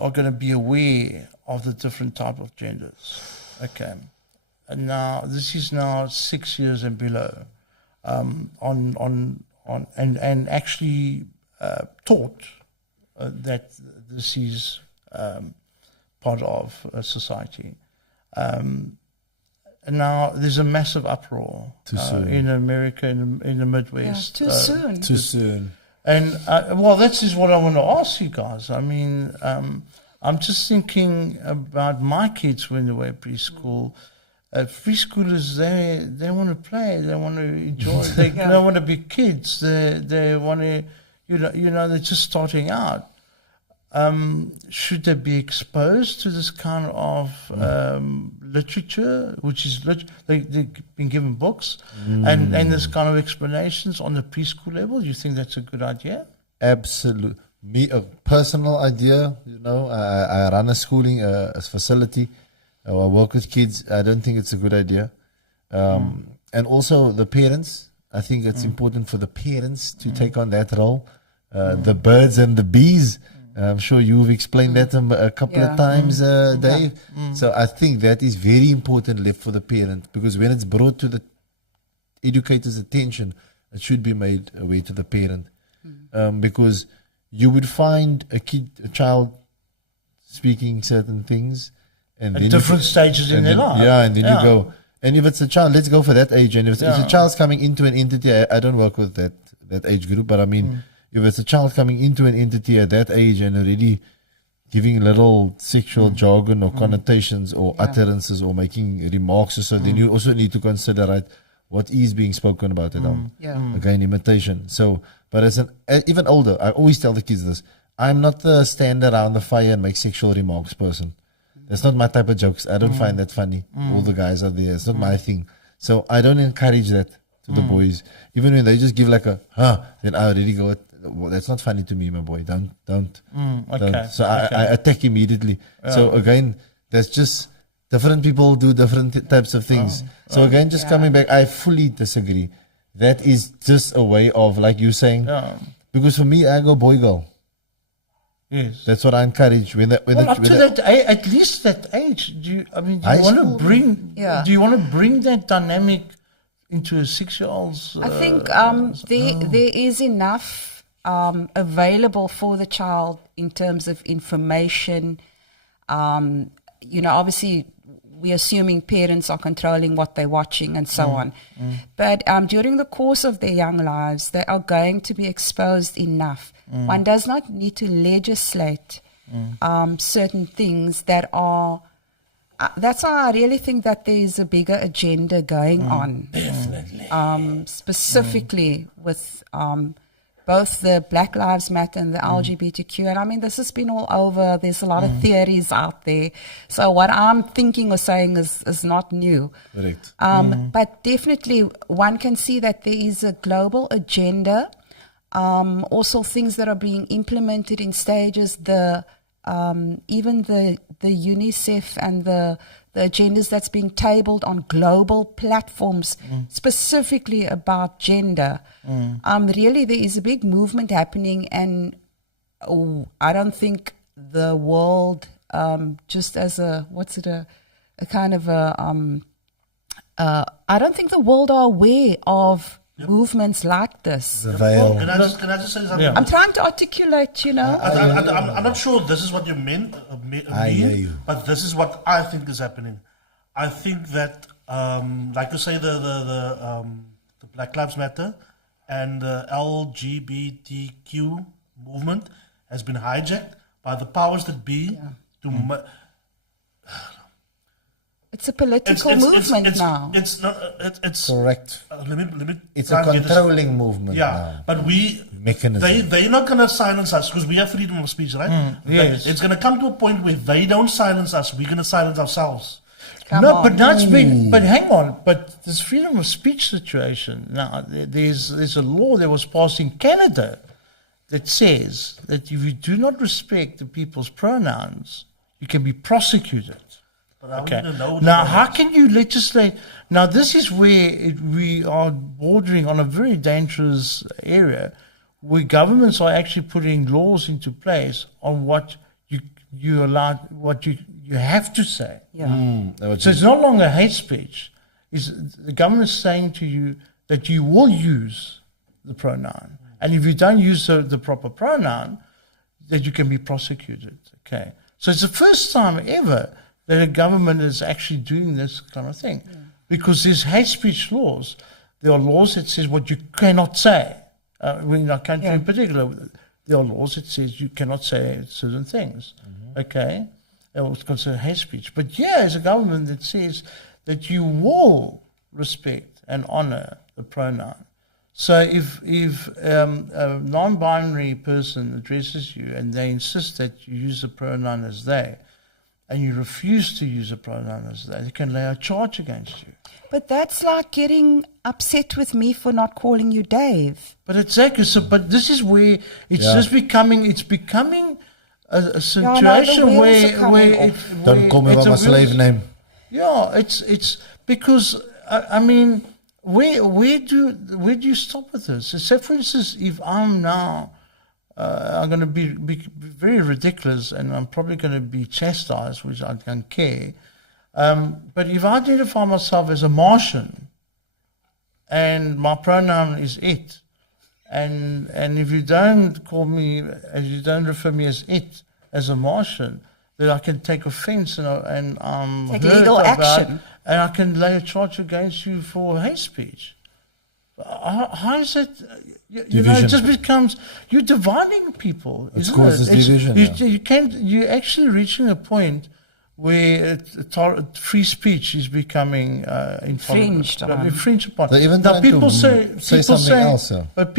are going to be aware of the different type of genders. Okay. And now this is now 6 years and below, and actually taught that this is part of society. And now there's a massive uproar in America, in the Midwest. Too soon. Too soon. And this is what I want to ask you guys. I mean, I'm just thinking about my kids when they were at preschool. Preschoolers, they want to play, they want to enjoy, they don't want to be kids, they want to, they're just starting out. Should they be exposed to this kind of literature, which is they've been given books and this kind of explanations on the preschool level? Do you think that's a good idea? Absolutely. Me, a personal idea, I run a schooling facility. I work with kids. I don't think it's a good idea. And also the parents, I think it's important for the parents to take on that role. The birds and the bees. I'm sure you've explained that a couple of times, Dave. So I think that is very important left for the parent, because when it's brought to the educator's attention, it should be made aware to the parent. Because you would find a child speaking certain things, and at different stages in their life. Yeah, and then you go, and if it's a child, let's go for that age. And if a child's coming into an entity, I don't work with that age group, but I mean, if it's a child coming into an entity at that age and already giving little sexual jargon or connotations or utterances or making remarks, so then you also need to consider, right, what is being spoken about at home. Again, imitation. So, but as an even older, I always tell the kids this: I'm not the stand around the fire and make sexual remarks person. That's not my type of jokes. I don't find that funny. All the guys are there. It's not my thing. So I don't encourage that to the boys. Even when they just give like a then I already go, well, that's not funny to me, my boy. Don't. So I attack immediately. So again, that's just different people do different types of things. So again, just coming back, I fully disagree. That is just a way of, like you saying, because for me, I go boy girl. Yes, that's what I encourage. At least that age, do you want to bring that dynamic into a 6-year-old's? I think there is enough available for the child in terms of information. Obviously, we're assuming parents are controlling what they're watching and so on. But during the course of their young lives, they are going to be exposed enough. One does not need to legislate certain things that are... that's why I really think that there is a bigger agenda going on. Definitely. Specifically with both the Black Lives Matter and the LGBTQ. And I mean, this has been all over. There's a lot of theories out there. So what I'm thinking or saying is not new. Correct. But definitely one can see that there is a global agenda. Also things that are being implemented in stages. Even the UNICEF and the agendas that's being tabled on global platforms specifically about gender. Really, there is a big movement happening, and I don't think the world, just as I don't think the world are aware of movements like this. The veil. Can I just say something? I'm trying to articulate, I'm not sure this is what you mean, I hear you. but this is what I think is happening. I think that, like you say, the Black Lives Matter and the LGBTQ movement has been hijacked by the powers that be to... It's a political movement now. It's not. It's correct. Let me. It's a controlling movement. Yeah, but mechanism. They're not gonna silence us because we have freedom of speech, right? Yes. It's gonna come to a point where they don't silence us. We're gonna silence ourselves. But that's been. But hang on. But this freedom of speech situation now. There's a law that was passed in Canada that says that if you do not respect the people's pronouns, you can be prosecuted. Okay. Now, how can you legislate? Now, this is where we are bordering on a very dangerous area, where governments are actually putting laws into place on what you allow, what you have to say. So it's no longer hate speech. It's the government saying to you that you will use the pronoun, and if you don't use the proper pronoun, that you can be prosecuted. Okay. So it's the first time ever that a government is actually doing this kind of thing. Because there's hate speech laws. There are laws that says what you cannot say. In our country in particular, there are laws that says you cannot say certain things. Okay? That was considered hate speech. But there's a government that says that you will respect and honor the pronoun. So if a non-binary person addresses you and they insist that you use the pronoun as they, and you refuse to use a pronoun as they can lay a charge against you. But that's like getting upset with me for not calling you Dave. But exactly. So, but this is where it's becoming a situation where don't call me by my slave name. Yeah, it's because I mean, where do you stop with this? So say, for instance, if I'm now. I'm going to be very ridiculous, and I'm probably going to be chastised, which I don't care. But if I identify myself as a Martian, and my pronoun is it, and if you don't call me, you don't refer me as it, as a Martian, then I can take offence and take legal action, and I can lay a charge against you for hate speech. How is it? You know, it just becomes you're dividing people. It causes division. You can't. You're actually reaching a point where free speech is becoming infringed upon. They even now people say something else. But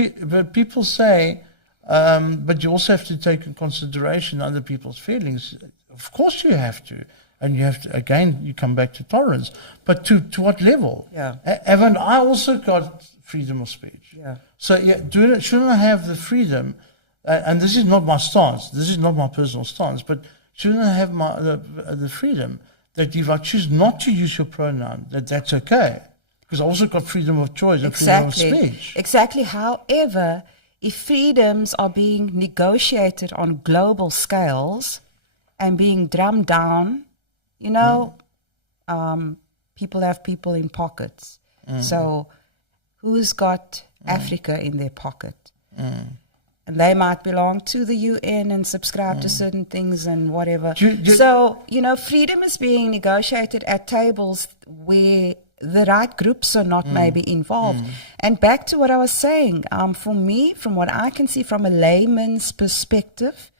people say, but you also have to take in consideration other people's feelings. Of course, you have to. And you have to, again, you come back to tolerance. But to what level? Yeah. Haven't I also got freedom of speech? Yeah. So shouldn't I have the freedom, and this is not my stance, this is not my personal stance, but shouldn't I have the freedom that if I choose not to use your pronoun, that's okay? Because I also got freedom of choice and freedom of speech. Exactly. However, if freedoms are being negotiated on global scales and being drummed down, you know, people have people in pockets. So who's got Africa in their pocket? And they might belong to the UN and subscribe to certain things and whatever. So, you know, freedom is being negotiated at tables where the right groups are not maybe involved. And back to what I was saying, for me, from what I can see from a layman's perspective,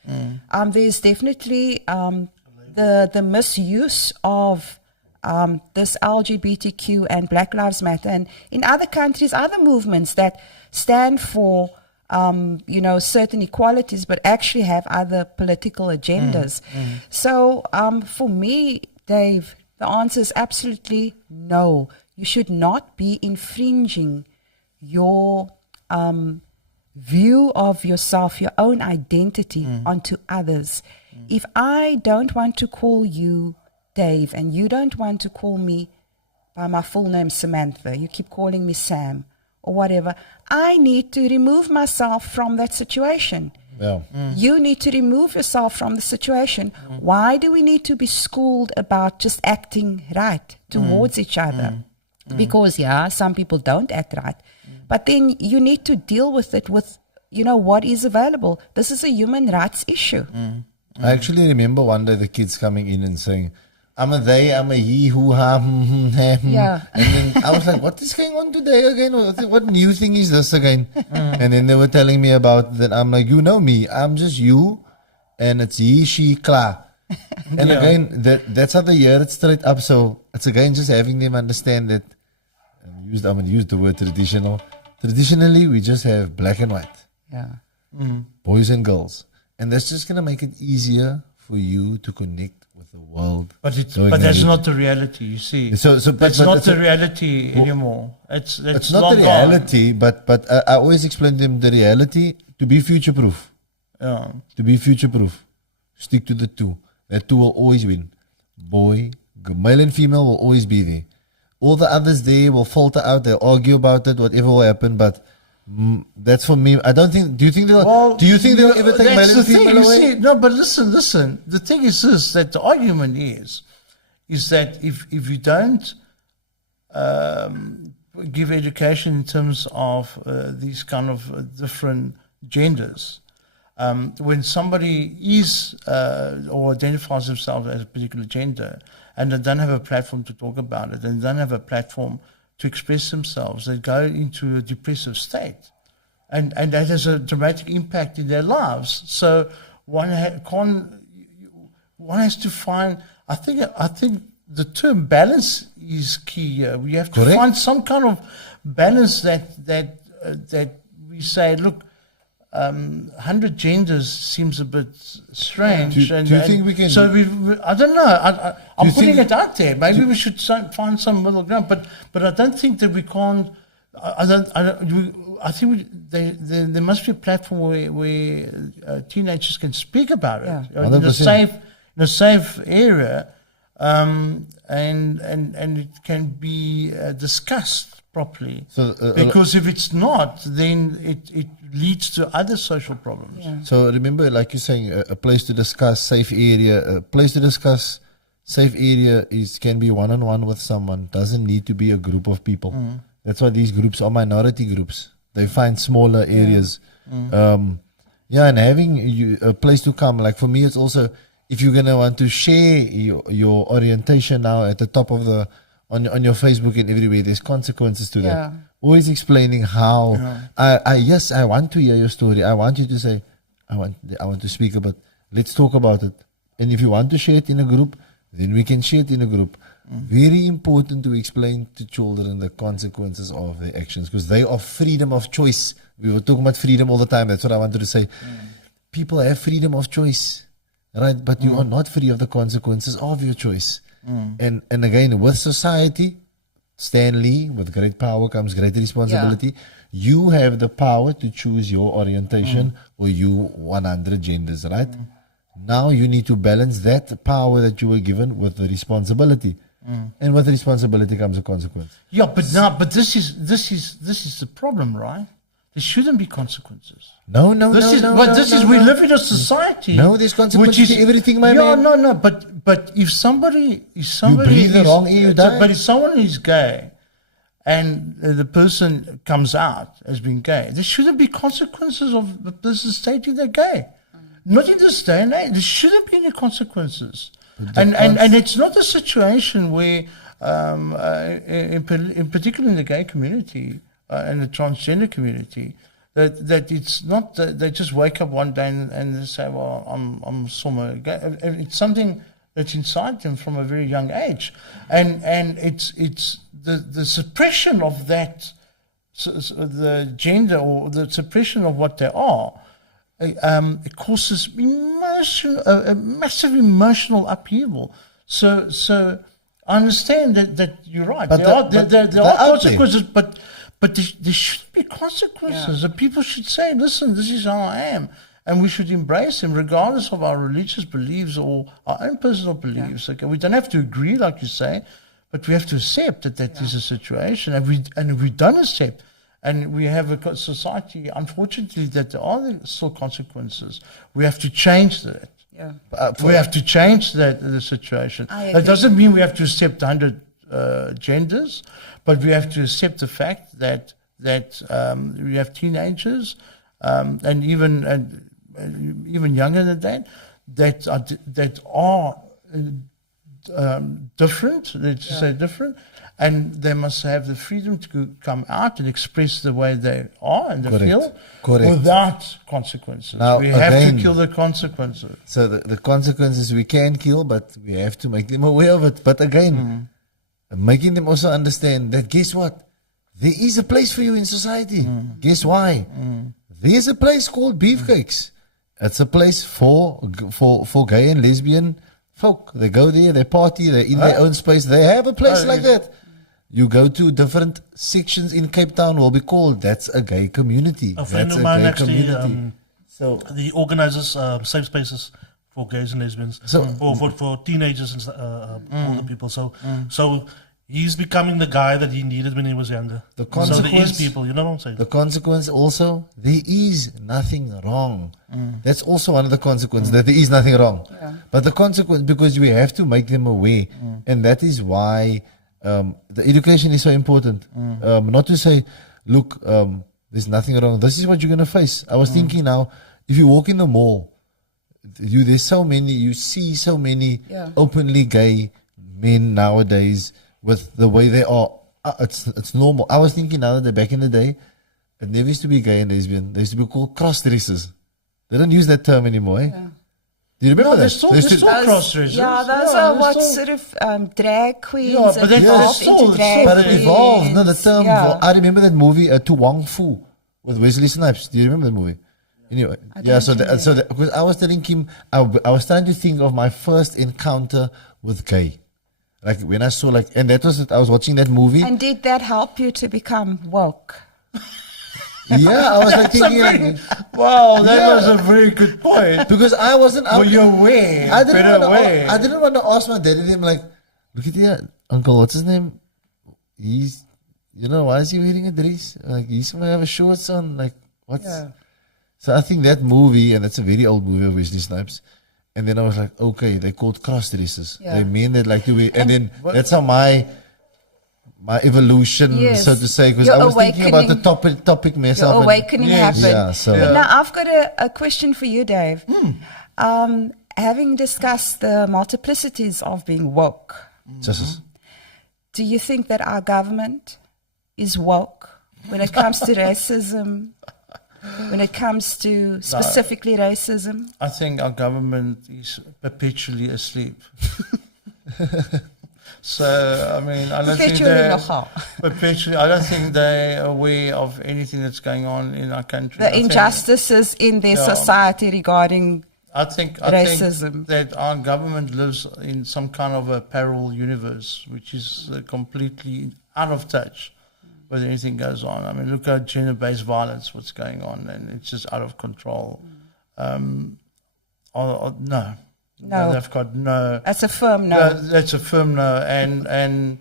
there's definitely the misuse of this LGBTQ and Black Lives Matter, and in other countries, other movements that stand for you know, certain equalities, but actually have other political agendas. So for me, Dave, the answer is absolutely no. You should not be infringing your view of yourself, your own identity onto others. If I don't want to call you Dave and you don't want to call me by my full name Samantha, you keep calling me Sam or whatever, I need to remove myself from that situation. Yeah. You need to remove yourself from the situation. Why do we need to be schooled about just acting right towards each other? Because, yeah, some people don't act right. But then you need to deal with it with, you know, what is available. This is a human rights issue. I actually remember one day the kids coming in and saying, I'm a they, I'm a he, who, ha, Yeah. And then I was like, what is going on today again? What new thing is this again? And then they were telling me about that. I'm like, you know me, I'm just you, and it's he, she, kla. And again, that's how they hear it straight up. So it's again just having them understand that, I'm going to use the word traditional. Traditionally, we just have black and white. Yeah. Boys and girls. And that's just going to make it easier for you to connect with the world. But that's not the reality, you see. So that's not the reality anymore. It's not the reality, but I always explain to them the reality to be future-proof. Yeah. To be future-proof. Stick to the two. That two will always win. Male and female will always be there. All the others there will falter out. They'll argue about it, whatever will happen, but that's for me. I don't think. Do you think they'll ever take male and female away? See, no, but listen. The thing is this: that the argument is that if you don't give education in terms of these kind of different genders, when somebody is or identifies themselves as a particular gender and they don't have a platform to talk about it, and they don't have a platform to express themselves, they go into a depressive state. And that has a dramatic impact in their lives. So one has to find, I think the term balance is key here. We have to find some kind of balance that we say, look, 100 genders seems a bit strange. Do you think we can? So I don't know. I'm putting it out there. Maybe we should find some middle ground. But I don't think that we can't. I think there must be a platform where teenagers can speak about it in a safe area, and it can be discussed properly. So, because if it's not, then it leads to other social problems. Yeah. So remember, like you're saying, a place to discuss, safe area. A place to discuss, safe area can be one-on-one with someone. Doesn't need to be a group of people. That's why these groups are minority groups. They find smaller areas. And having a place to come. Like for me, it's also, if you're gonna want to share your orientation now at the top of on your Facebook and everywhere, there's consequences to that. Always explaining how. Yes, I want to hear your story. I want you to say, I want to speak about. Let's talk about it. And if you want to share it in a group, then we can share it in a group. Very important to explain to children the consequences of their actions, because they are freedom of choice. We were talking about freedom all the time. That's what I wanted to say. People have freedom of choice, right? But you are not free of the consequences of your choice. And again, with society, Stanley, with great power comes great responsibility. You have the power to choose your orientation or you 100 genders, right? Now you need to balance that power that you were given with the responsibility. And with the responsibility comes a consequence. Yeah, but this is the problem, right? There shouldn't be consequences. No. We live in a society. No, there's consequences to everything, my man. No. But if somebody you breathe the wrong air, you die. But if someone is gay, and the person comes out as being gay, there shouldn't be consequences of the person stating they're gay. Not in this day and age. There shouldn't be any consequences. And it's not a situation where, in particular in the gay community and the transgender community, that it's not that they just wake up one day and they say, well, I'm somewhere gay. It's something that's inside them from a very young age, and it's the suppression of that, the gender or the suppression of what they are. It causes a massive emotional upheaval. So I understand that you're right. But there are consequences, but there should be consequences. And people should say, listen, this is how I am. And we should embrace them regardless of our religious beliefs or our own personal beliefs. Okay, we don't have to agree, like you say, but we have to accept that is a situation. And if we don't accept, and we have a society, unfortunately, that there are still consequences. We have to change that. Yeah. We have to change the situation. That doesn't mean we have to accept 100 genders, but we have to accept the fact that we have teenagers and even younger than that are different. Let's say different. And they must have the freedom to come out and express the way they are and they feel without consequences. Now, we have to kill the consequences. So the consequences we can kill, but we have to make them aware of it. But again, making them also understand that, guess what? There is a place for you in society. Guess why? There's a place called Beefcakes. It's a place for gay and lesbian folk. They go there, they party, they're in their own space. They have a place like that. You go to different sections in Cape Town, will be called, that's a gay community. A friend of mine actually, he organizes safe spaces for gays and lesbians, for teenagers and older people. So he's becoming the guy that he needed when he was younger. So there is people, you know what I'm saying? The consequence also, there is nothing wrong. That's also one of the consequences, that there is nothing wrong. Yeah. But the consequence, because we have to make them aware, and that is why the education is so important. Not to say, look, there's nothing wrong. This is what you're going to face. I was thinking now, if you walk in the mall, you see so many openly gay men nowadays with the way they are. It's normal. I was thinking now that back in the day, it never used to be gay and lesbian. They used to be called cross-dressers. They don't use that term anymore, eh? Do you remember that? There's still cross-dressers. Yeah, those are what sort of drag queens. Yeah, but it evolved. No, the term. I remember that movie, To Wong Fu, with Wesley Snipes. Do you remember the movie? Anyway, because I was telling Kim, I was trying to think of my first encounter with gay. Like when I saw and that was it. I was watching that movie. And did that help you to become woke? Yeah, I was thinking. Wow, that was a very good point. Because I wasn't. Well, you're aware. I didn't want to ask my daddy. Him look at here, uncle. What's his name? He's, why is he wearing a dress? He's gonna have a shorts on. What's? Yeah. So I think that movie, and that's a very old movie of Wesley Snipes. And then I was like, okay, they're called cross dressers. Yeah. They mean that like to wear, and then that's how my evolution, so to say, because I was thinking about the topic myself. Your awakening happened. Yeah, But now I've got a question for you, Dave. Having discussed the multiplicities of being woke, do you think that our government is woke when it comes to racism, when it comes to specifically racism? I think our government is perpetually asleep. So, I mean, I don't think I don't think they're aware of anything that's going on in our country. The injustices in their society regarding racism. Think that our government lives in some kind of a parallel universe, which is completely out of touch with anything goes on. I mean, look at gender-based violence, what's going on, and it's just out of control. No, they've got no. That's a firm no. That's a firm no, and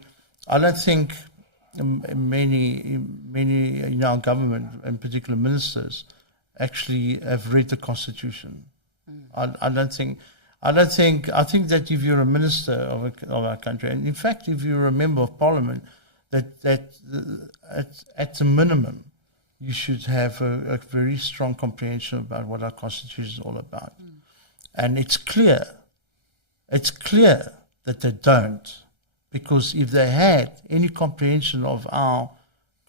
I don't think many in our government, in particular ministers, actually have read the Constitution. I think that if you're a minister of our country, and in fact, if you're a member of Parliament, that at the minimum, you should have a very strong comprehension about what our Constitution is all about. And it's clear that they don't, because if they had any comprehension of our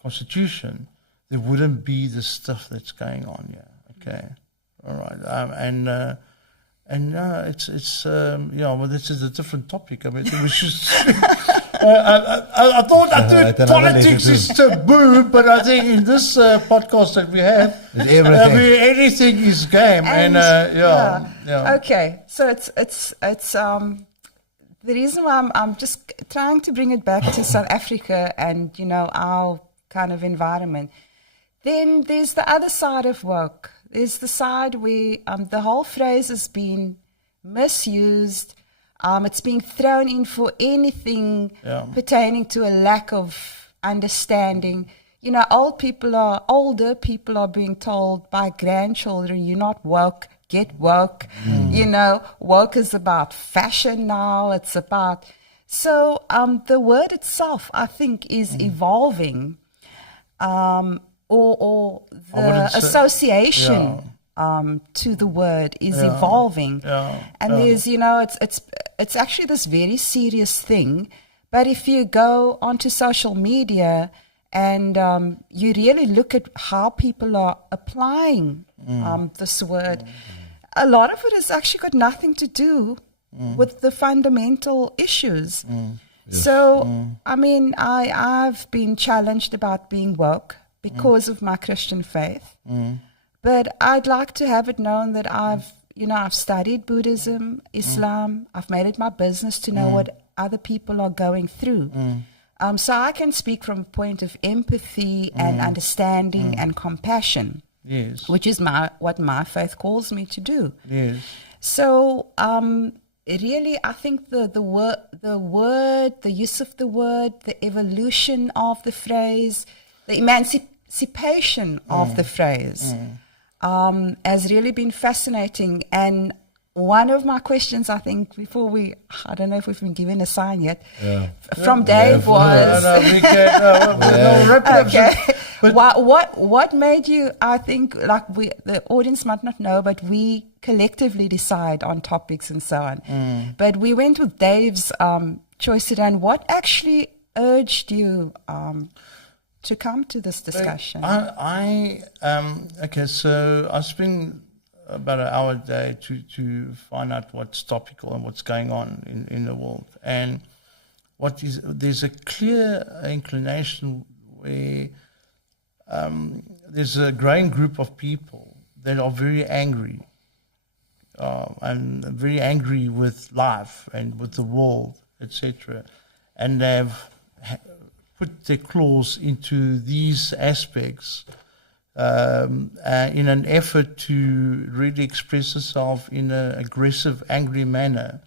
Constitution, there wouldn't be the stuff that's going on here. Okay, all right, well, this is a different topic. I mean, it was just. I thought politics is taboo, but I think in this podcast that we have, anything is game. Okay, so it's the reason why I'm just trying to bring it back to South Africa and our kind of environment. Then there's the other side of woke. There's the side where the whole phrase has been misused. It's being thrown in for anything pertaining to a lack of understanding. Older people are being told by grandchildren, you're not woke, get woke. Woke is about fashion now. It's about... So the word itself, I think, is evolving. Or the association to the word is evolving. And there's, it's actually this very serious thing. But if you go onto social media and you really look at how people are applying this word, a lot of it has actually got nothing to do with the fundamental issues. So, I mean, I've been challenged about being woke because of my Christian faith. But I'd like to have it known that I've studied Buddhism, Islam. I've made it my business to know what other people are going through. So I can speak from a point of empathy and understanding and compassion, which is what my faith calls me to do. So really, I think the word, the use of the word, the evolution of the phrase, the emancipation of the phrase has really been fascinating. And one of my questions, I think, I don't know if we've been given a sign yet, from Dave was... Okay. What made you, I think, the audience might not know, but we collectively decide on topics and so on. But we went with Dave's choice today. And what actually urged you to come to this discussion? So I spend about an hour a day to find out what's topical and what's going on in the world. And there's a clear inclination where there's a growing group of people that are very angry and very angry with life and with the world, etc. And they've put their claws into these aspects in an effort to really express itself in an aggressive, angry manner.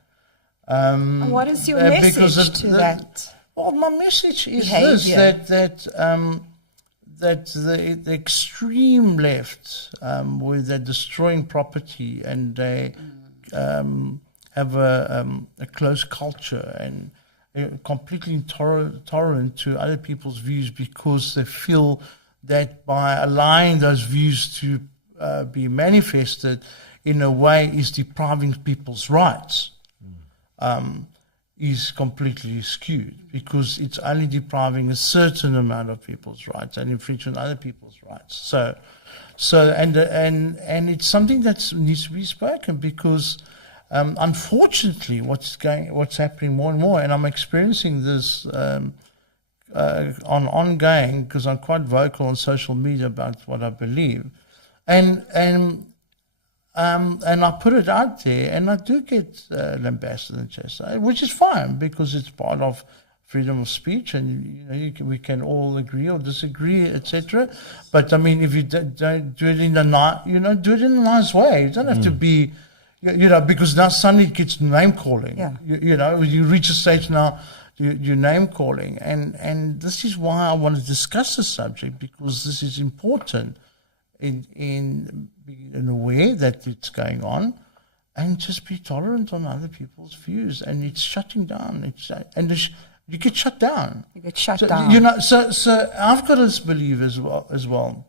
What is your message to that? Well, my message is behavior? that the extreme left, where they're destroying property and they have a close culture and completely intolerant to other people's views because they feel that by allowing those views to be manifested in a way is depriving people's rights. is completely skewed because it's only depriving a certain amount of people's rights and infringing other people's rights. So and it's something that needs to be spoken because unfortunately what's happening more and more, and I'm experiencing this ongoing because I'm quite vocal on social media about what I believe, and I put it out there, and I do get lambasted and chastised, which is fine because it's part of freedom of speech, and we can all agree or disagree, etc. But I mean, if you don't do it in a do it in a nice way. You don't have to be, because now suddenly it gets name calling. Yeah. You reach a stage now. You're name calling, and this is why I want to discuss the subject, because this is important in being aware that it's going on, and just be tolerant on other people's views. And it's shutting down. You get shut down. You get shut down. So I've got this belief as well,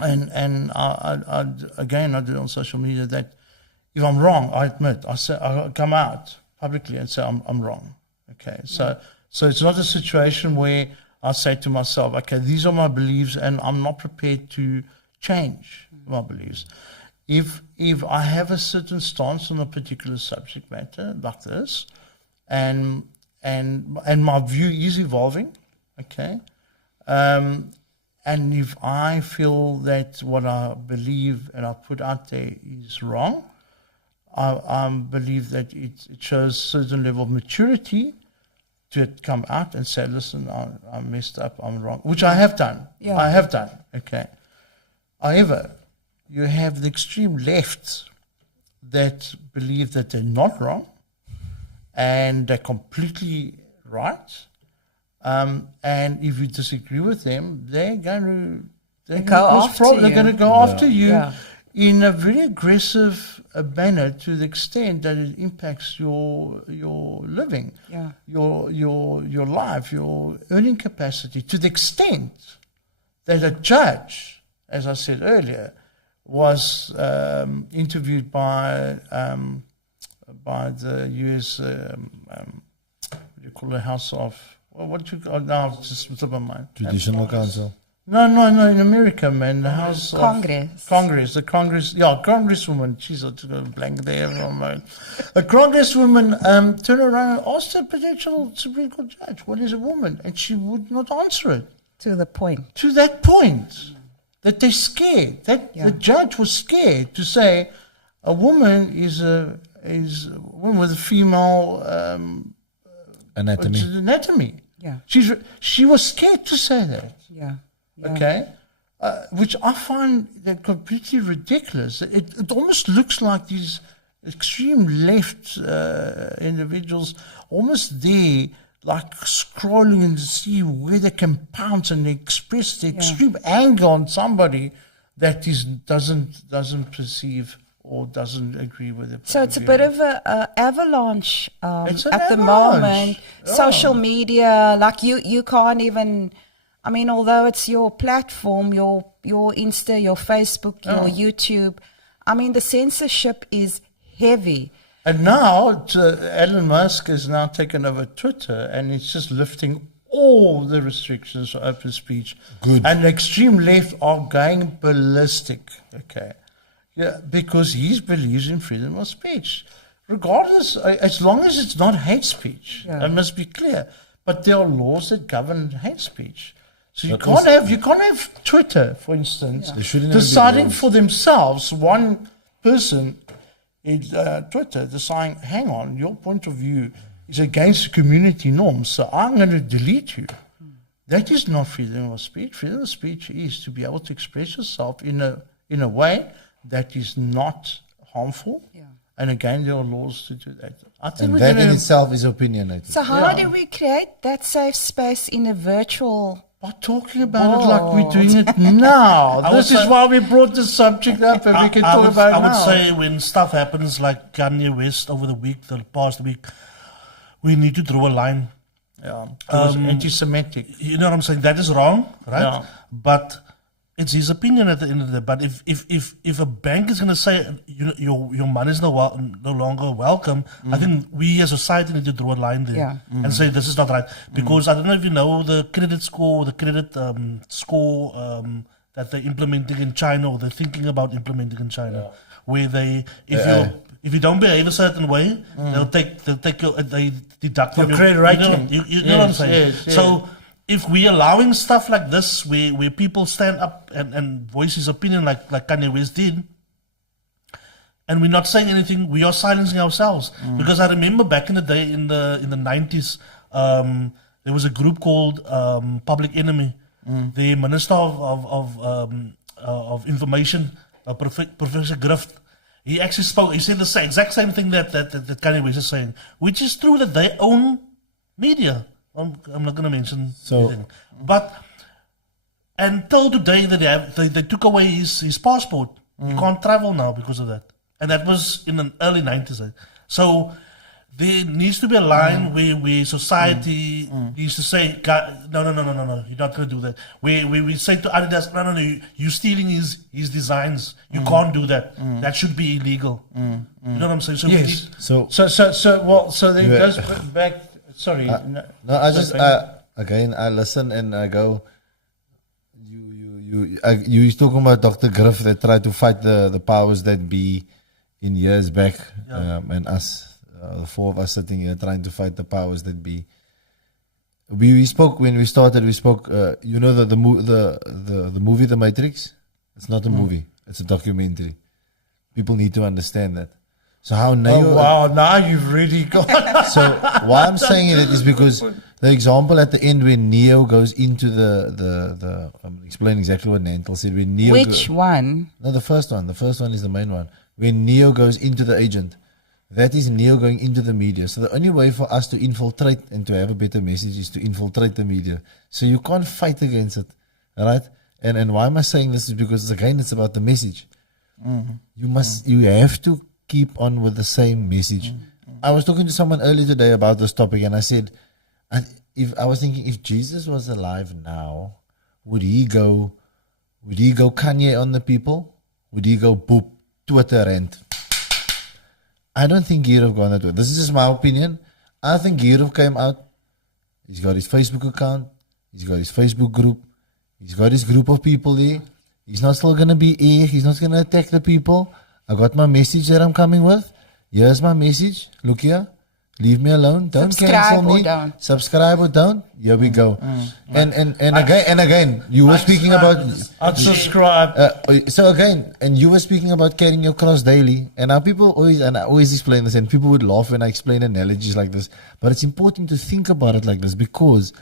and I do it on social media that if I'm wrong, I admit. I come out publicly and say I'm wrong. Okay, so it's not a situation where I say to myself, okay, these are my beliefs, and I'm not prepared to change my beliefs. If I have a certain stance on a particular subject matter like this, and my view is evolving, okay, and if I feel that what I believe and I put out there is wrong, I believe that it shows a certain level of maturity to come out and say, listen, I messed up, I'm wrong, which I have done. Yeah. I have done, okay. However, you have the extreme left that believe that they're not wrong and they're completely right. And if you disagree with them, they're going to go after you in a very aggressive manner, to the extent that it impacts your living, your life, your earning capacity, to the extent that a judge, as I said earlier, was interviewed by the U.S. What do you call it, House of, what do you call it now? It's just what's up my mind. Judicial Council. No, in America, man, the House Congress. The Congress, Congresswoman. Jeez, I took a blank there for a moment. A Congresswoman turned around and asked a potential Supreme Court judge, what is a woman? And she would not answer it. To the point. To that point, that they're scared. The judge was scared to say a woman is a woman with a female anatomy. Yeah. She was scared to say that. Yeah. Okay, which I find that completely ridiculous. It almost looks like these extreme left individuals almost there, like scrolling and see where they can pounce and express the extreme anger on somebody that doesn't perceive or doesn't agree with it. So it's a bit of an avalanche at the moment. Oh. Social media, like you can't even. I mean, although it's your platform, your Insta, your Facebook, your YouTube, I mean, the censorship is heavy. And now Elon Musk has now taken over Twitter, and it's just lifting all the restrictions for open speech. Good. And the extreme left are going ballistic, okay? Yeah, because he believes in freedom of speech. Regardless, as long as it's not hate speech, that must be clear. But there are laws that govern hate speech. So you can't have Twitter, for instance, deciding for themselves, one person in Twitter deciding, hang on, your point of view is against community norms, so I'm going to delete you. That is not freedom of speech. Freedom of speech is to be able to express yourself in a way that is not harmful. Yeah. And again, there are laws to do that. I think that in itself is opinionated. So how do we create that safe space in a virtual? By talking about it like we're doing it now. This is why we brought the subject up, and we can talk about it now. I would say when stuff happens like Kanye West over the past week, we need to draw a line. Yeah, it was anti-Semitic. You know what I'm saying? That is wrong, right? Yeah. But it's his opinion at the end of the day. But if a bank is going to say your money is no longer welcome, I think we as a society need to draw a line there and say this is not right. Because I don't know if you know the credit score, score that they're implementing in China, or they're thinking about implementing in China, where they if you don't behave a certain way, they deduct from your credit rating. You know what I'm saying? Yes. So if we're allowing stuff like this, where people stand up and voice his opinion like Kanye West did, and we're not saying anything, we are silencing ourselves. Because I remember back in the day, in the 90s, there was a group called Public Enemy. The Minister of Information, Professor Grift, he actually spoke. He said the exact same thing that Kanye West is saying, which is true that they own media. I'm not going to mention anything. But until today, they took away his passport. He can't travel now because of that. And that was in the early 90s. So there needs to be a line where society needs to say, no, you're not going to do that. Where we say to Adidas, no, you're stealing his designs. You can't do that. That should be illegal. You know what I'm saying? So so then it goes back. Sorry. I just again I listen and I go. You talking about Dr. Griff that tried to fight the powers that be in years back, and us, the four of us sitting here trying to fight the powers that be. We spoke when we started. We spoke. You know the movie The Matrix. It's not a movie. It's a documentary. People need to understand that. So how Neo? Oh wow! Now you've really got. So why I'm saying it is because the example at the end when Neo goes into the I'm explaining exactly what Nantel said. When Neo one? No, the first one. The first one is the main one. When Neo goes into the agent, that is Neo going into the media. So the only way for us to infiltrate and to have a better message is to infiltrate the media. So you can't fight against it, right? And why am I saying this is because again it's about the message. You have to keep on with the same message. I was talking to someone earlier today about this topic, and I said, I was thinking, if Jesus was alive now, would he go Kanye on the people? Would he go boop Twitter and? I don't think he'd have gone that way. This is just my opinion. I think he'd have came out. He's got his Facebook account. He's got his Facebook group. He's got his group of people there. He's not still gonna be here. He's not gonna attack the people. I got my message that I'm coming with. Here's my message. Look here. Leave me alone. Don't cancel me. Subscribe or don't. Here we go. And again, you were speaking about unsubscribe. So again, and you were speaking about carrying your cross daily. And our people always, and I always explain this, and people would laugh when I explain analogies like this. But it's important to think about it like this because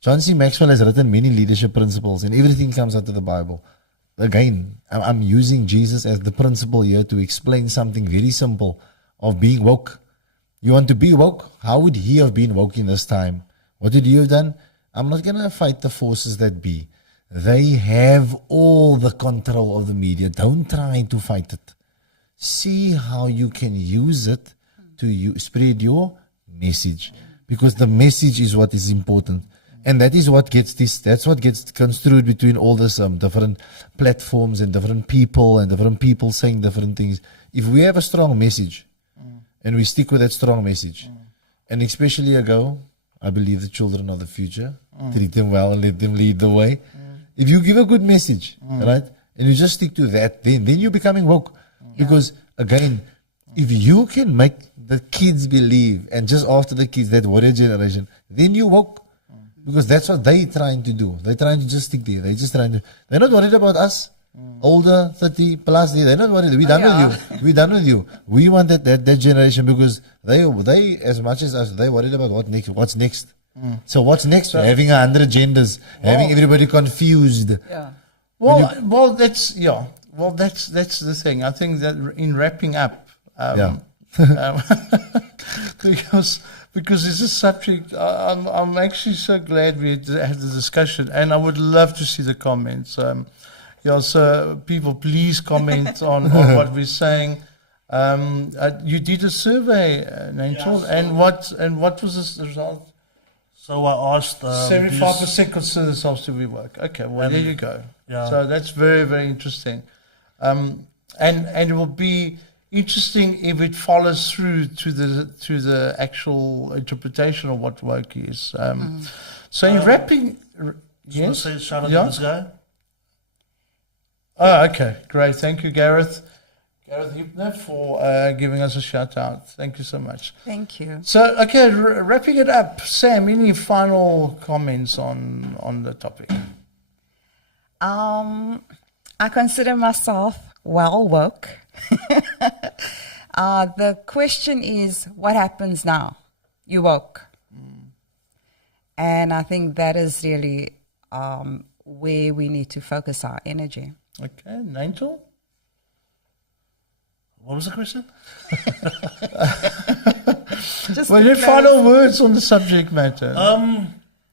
John C. Maxwell has written many leadership principles, and everything comes out of the Bible. Again, I'm using Jesus as the principle here to explain something very simple of being woke. You want to be woke? How would he have been woke in this time? What would he have done? I'm not going to fight the forces that be. They have all the control of the media. Don't try to fight it. See how you can use it to spread your message. Because the message is what is important. And that's what gets construed between all this different platforms and different people saying different things. If we have a strong message and we stick with that strong message, and especially I believe the children are the future, treat them well and let them lead the way. If you give a good message, right, and you just stick to that, then you're becoming woke. Because again, if you can make the kids believe, and just after the kids, that warrior generation, then you woke. Because that's what they're trying to do. They're trying to just stick there. They're not worried about us. Older, 30 plus, they're not worried. We're done with you. We're done with you. We want that generation because they as much as us, they're worried about what's next. So what's next? Having 100 genders, having everybody confused. Yeah. Well, that's the thing. I think that in wrapping up, because it's a subject, I'm actually so glad we had the discussion, and I would love to see the comments. So people, please comment on what we're saying. You did a survey, Nantel, and what was the result? So I asked 75% consider themselves to be woke. Okay, well there you go. Yeah. So that's very, very interesting. And it will be interesting if it follows through to the actual interpretation of what woke is. So in wrapping, Yes. Say shout out to this guy. Oh, okay, great. Thank you, Gareth Hübner, for giving us a shout out. Thank you so much. Thank you. So, okay, wrapping it up, Sam, any final comments on the topic? I consider myself well woke. The question is, what happens now? You woke. And I think that is really where we need to focus our energy. Okay, Nigel? What was the question? Your final words on the subject matter.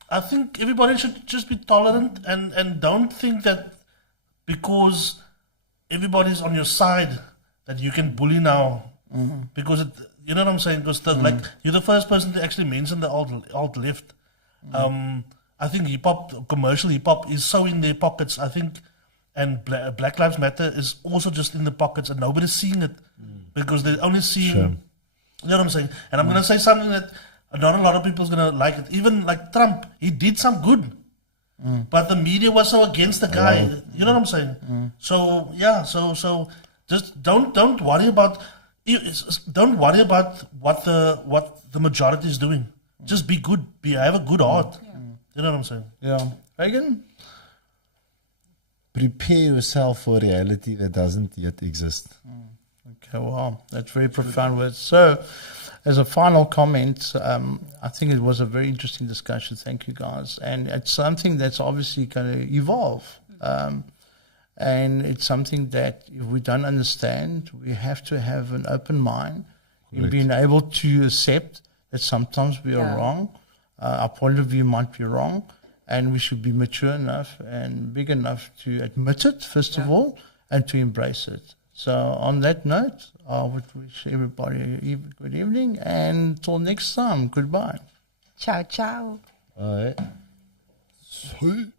I think everybody should just be tolerant and don't think that because everybody's on your side that you can bully now. Because you know what I'm saying? Because like you're the first person to actually mention the alt left. I think commercial hip hop is so in their pockets. I think, and Black Lives Matter is also just in the pockets, and nobody's seeing it because they're only seeing. Sure. You know what I'm saying? And I'm gonna say something that not a lot of people's gonna like it. Even like Trump, he did some good, but the media was so against the guy. You know what I'm saying? So yeah, so just don't worry about what the majority is doing. Just be good. Have a good heart. You know what I'm saying? Yeah. Reagan? Prepare yourself for reality that doesn't yet exist. Okay, wow. That's very profound words. So, as a final comment, I think it was a very interesting discussion. Thank you, guys. And it's something that's obviously going to evolve. And it's something that if we don't understand, we have to have an open mind in being able to accept that sometimes we are wrong. Our point of view might be wrong, and we should be mature enough and big enough to admit it, first of all, and to embrace it. So on that note, I would wish everybody a good evening, and till next time, goodbye. Ciao, ciao. All right. Sweet.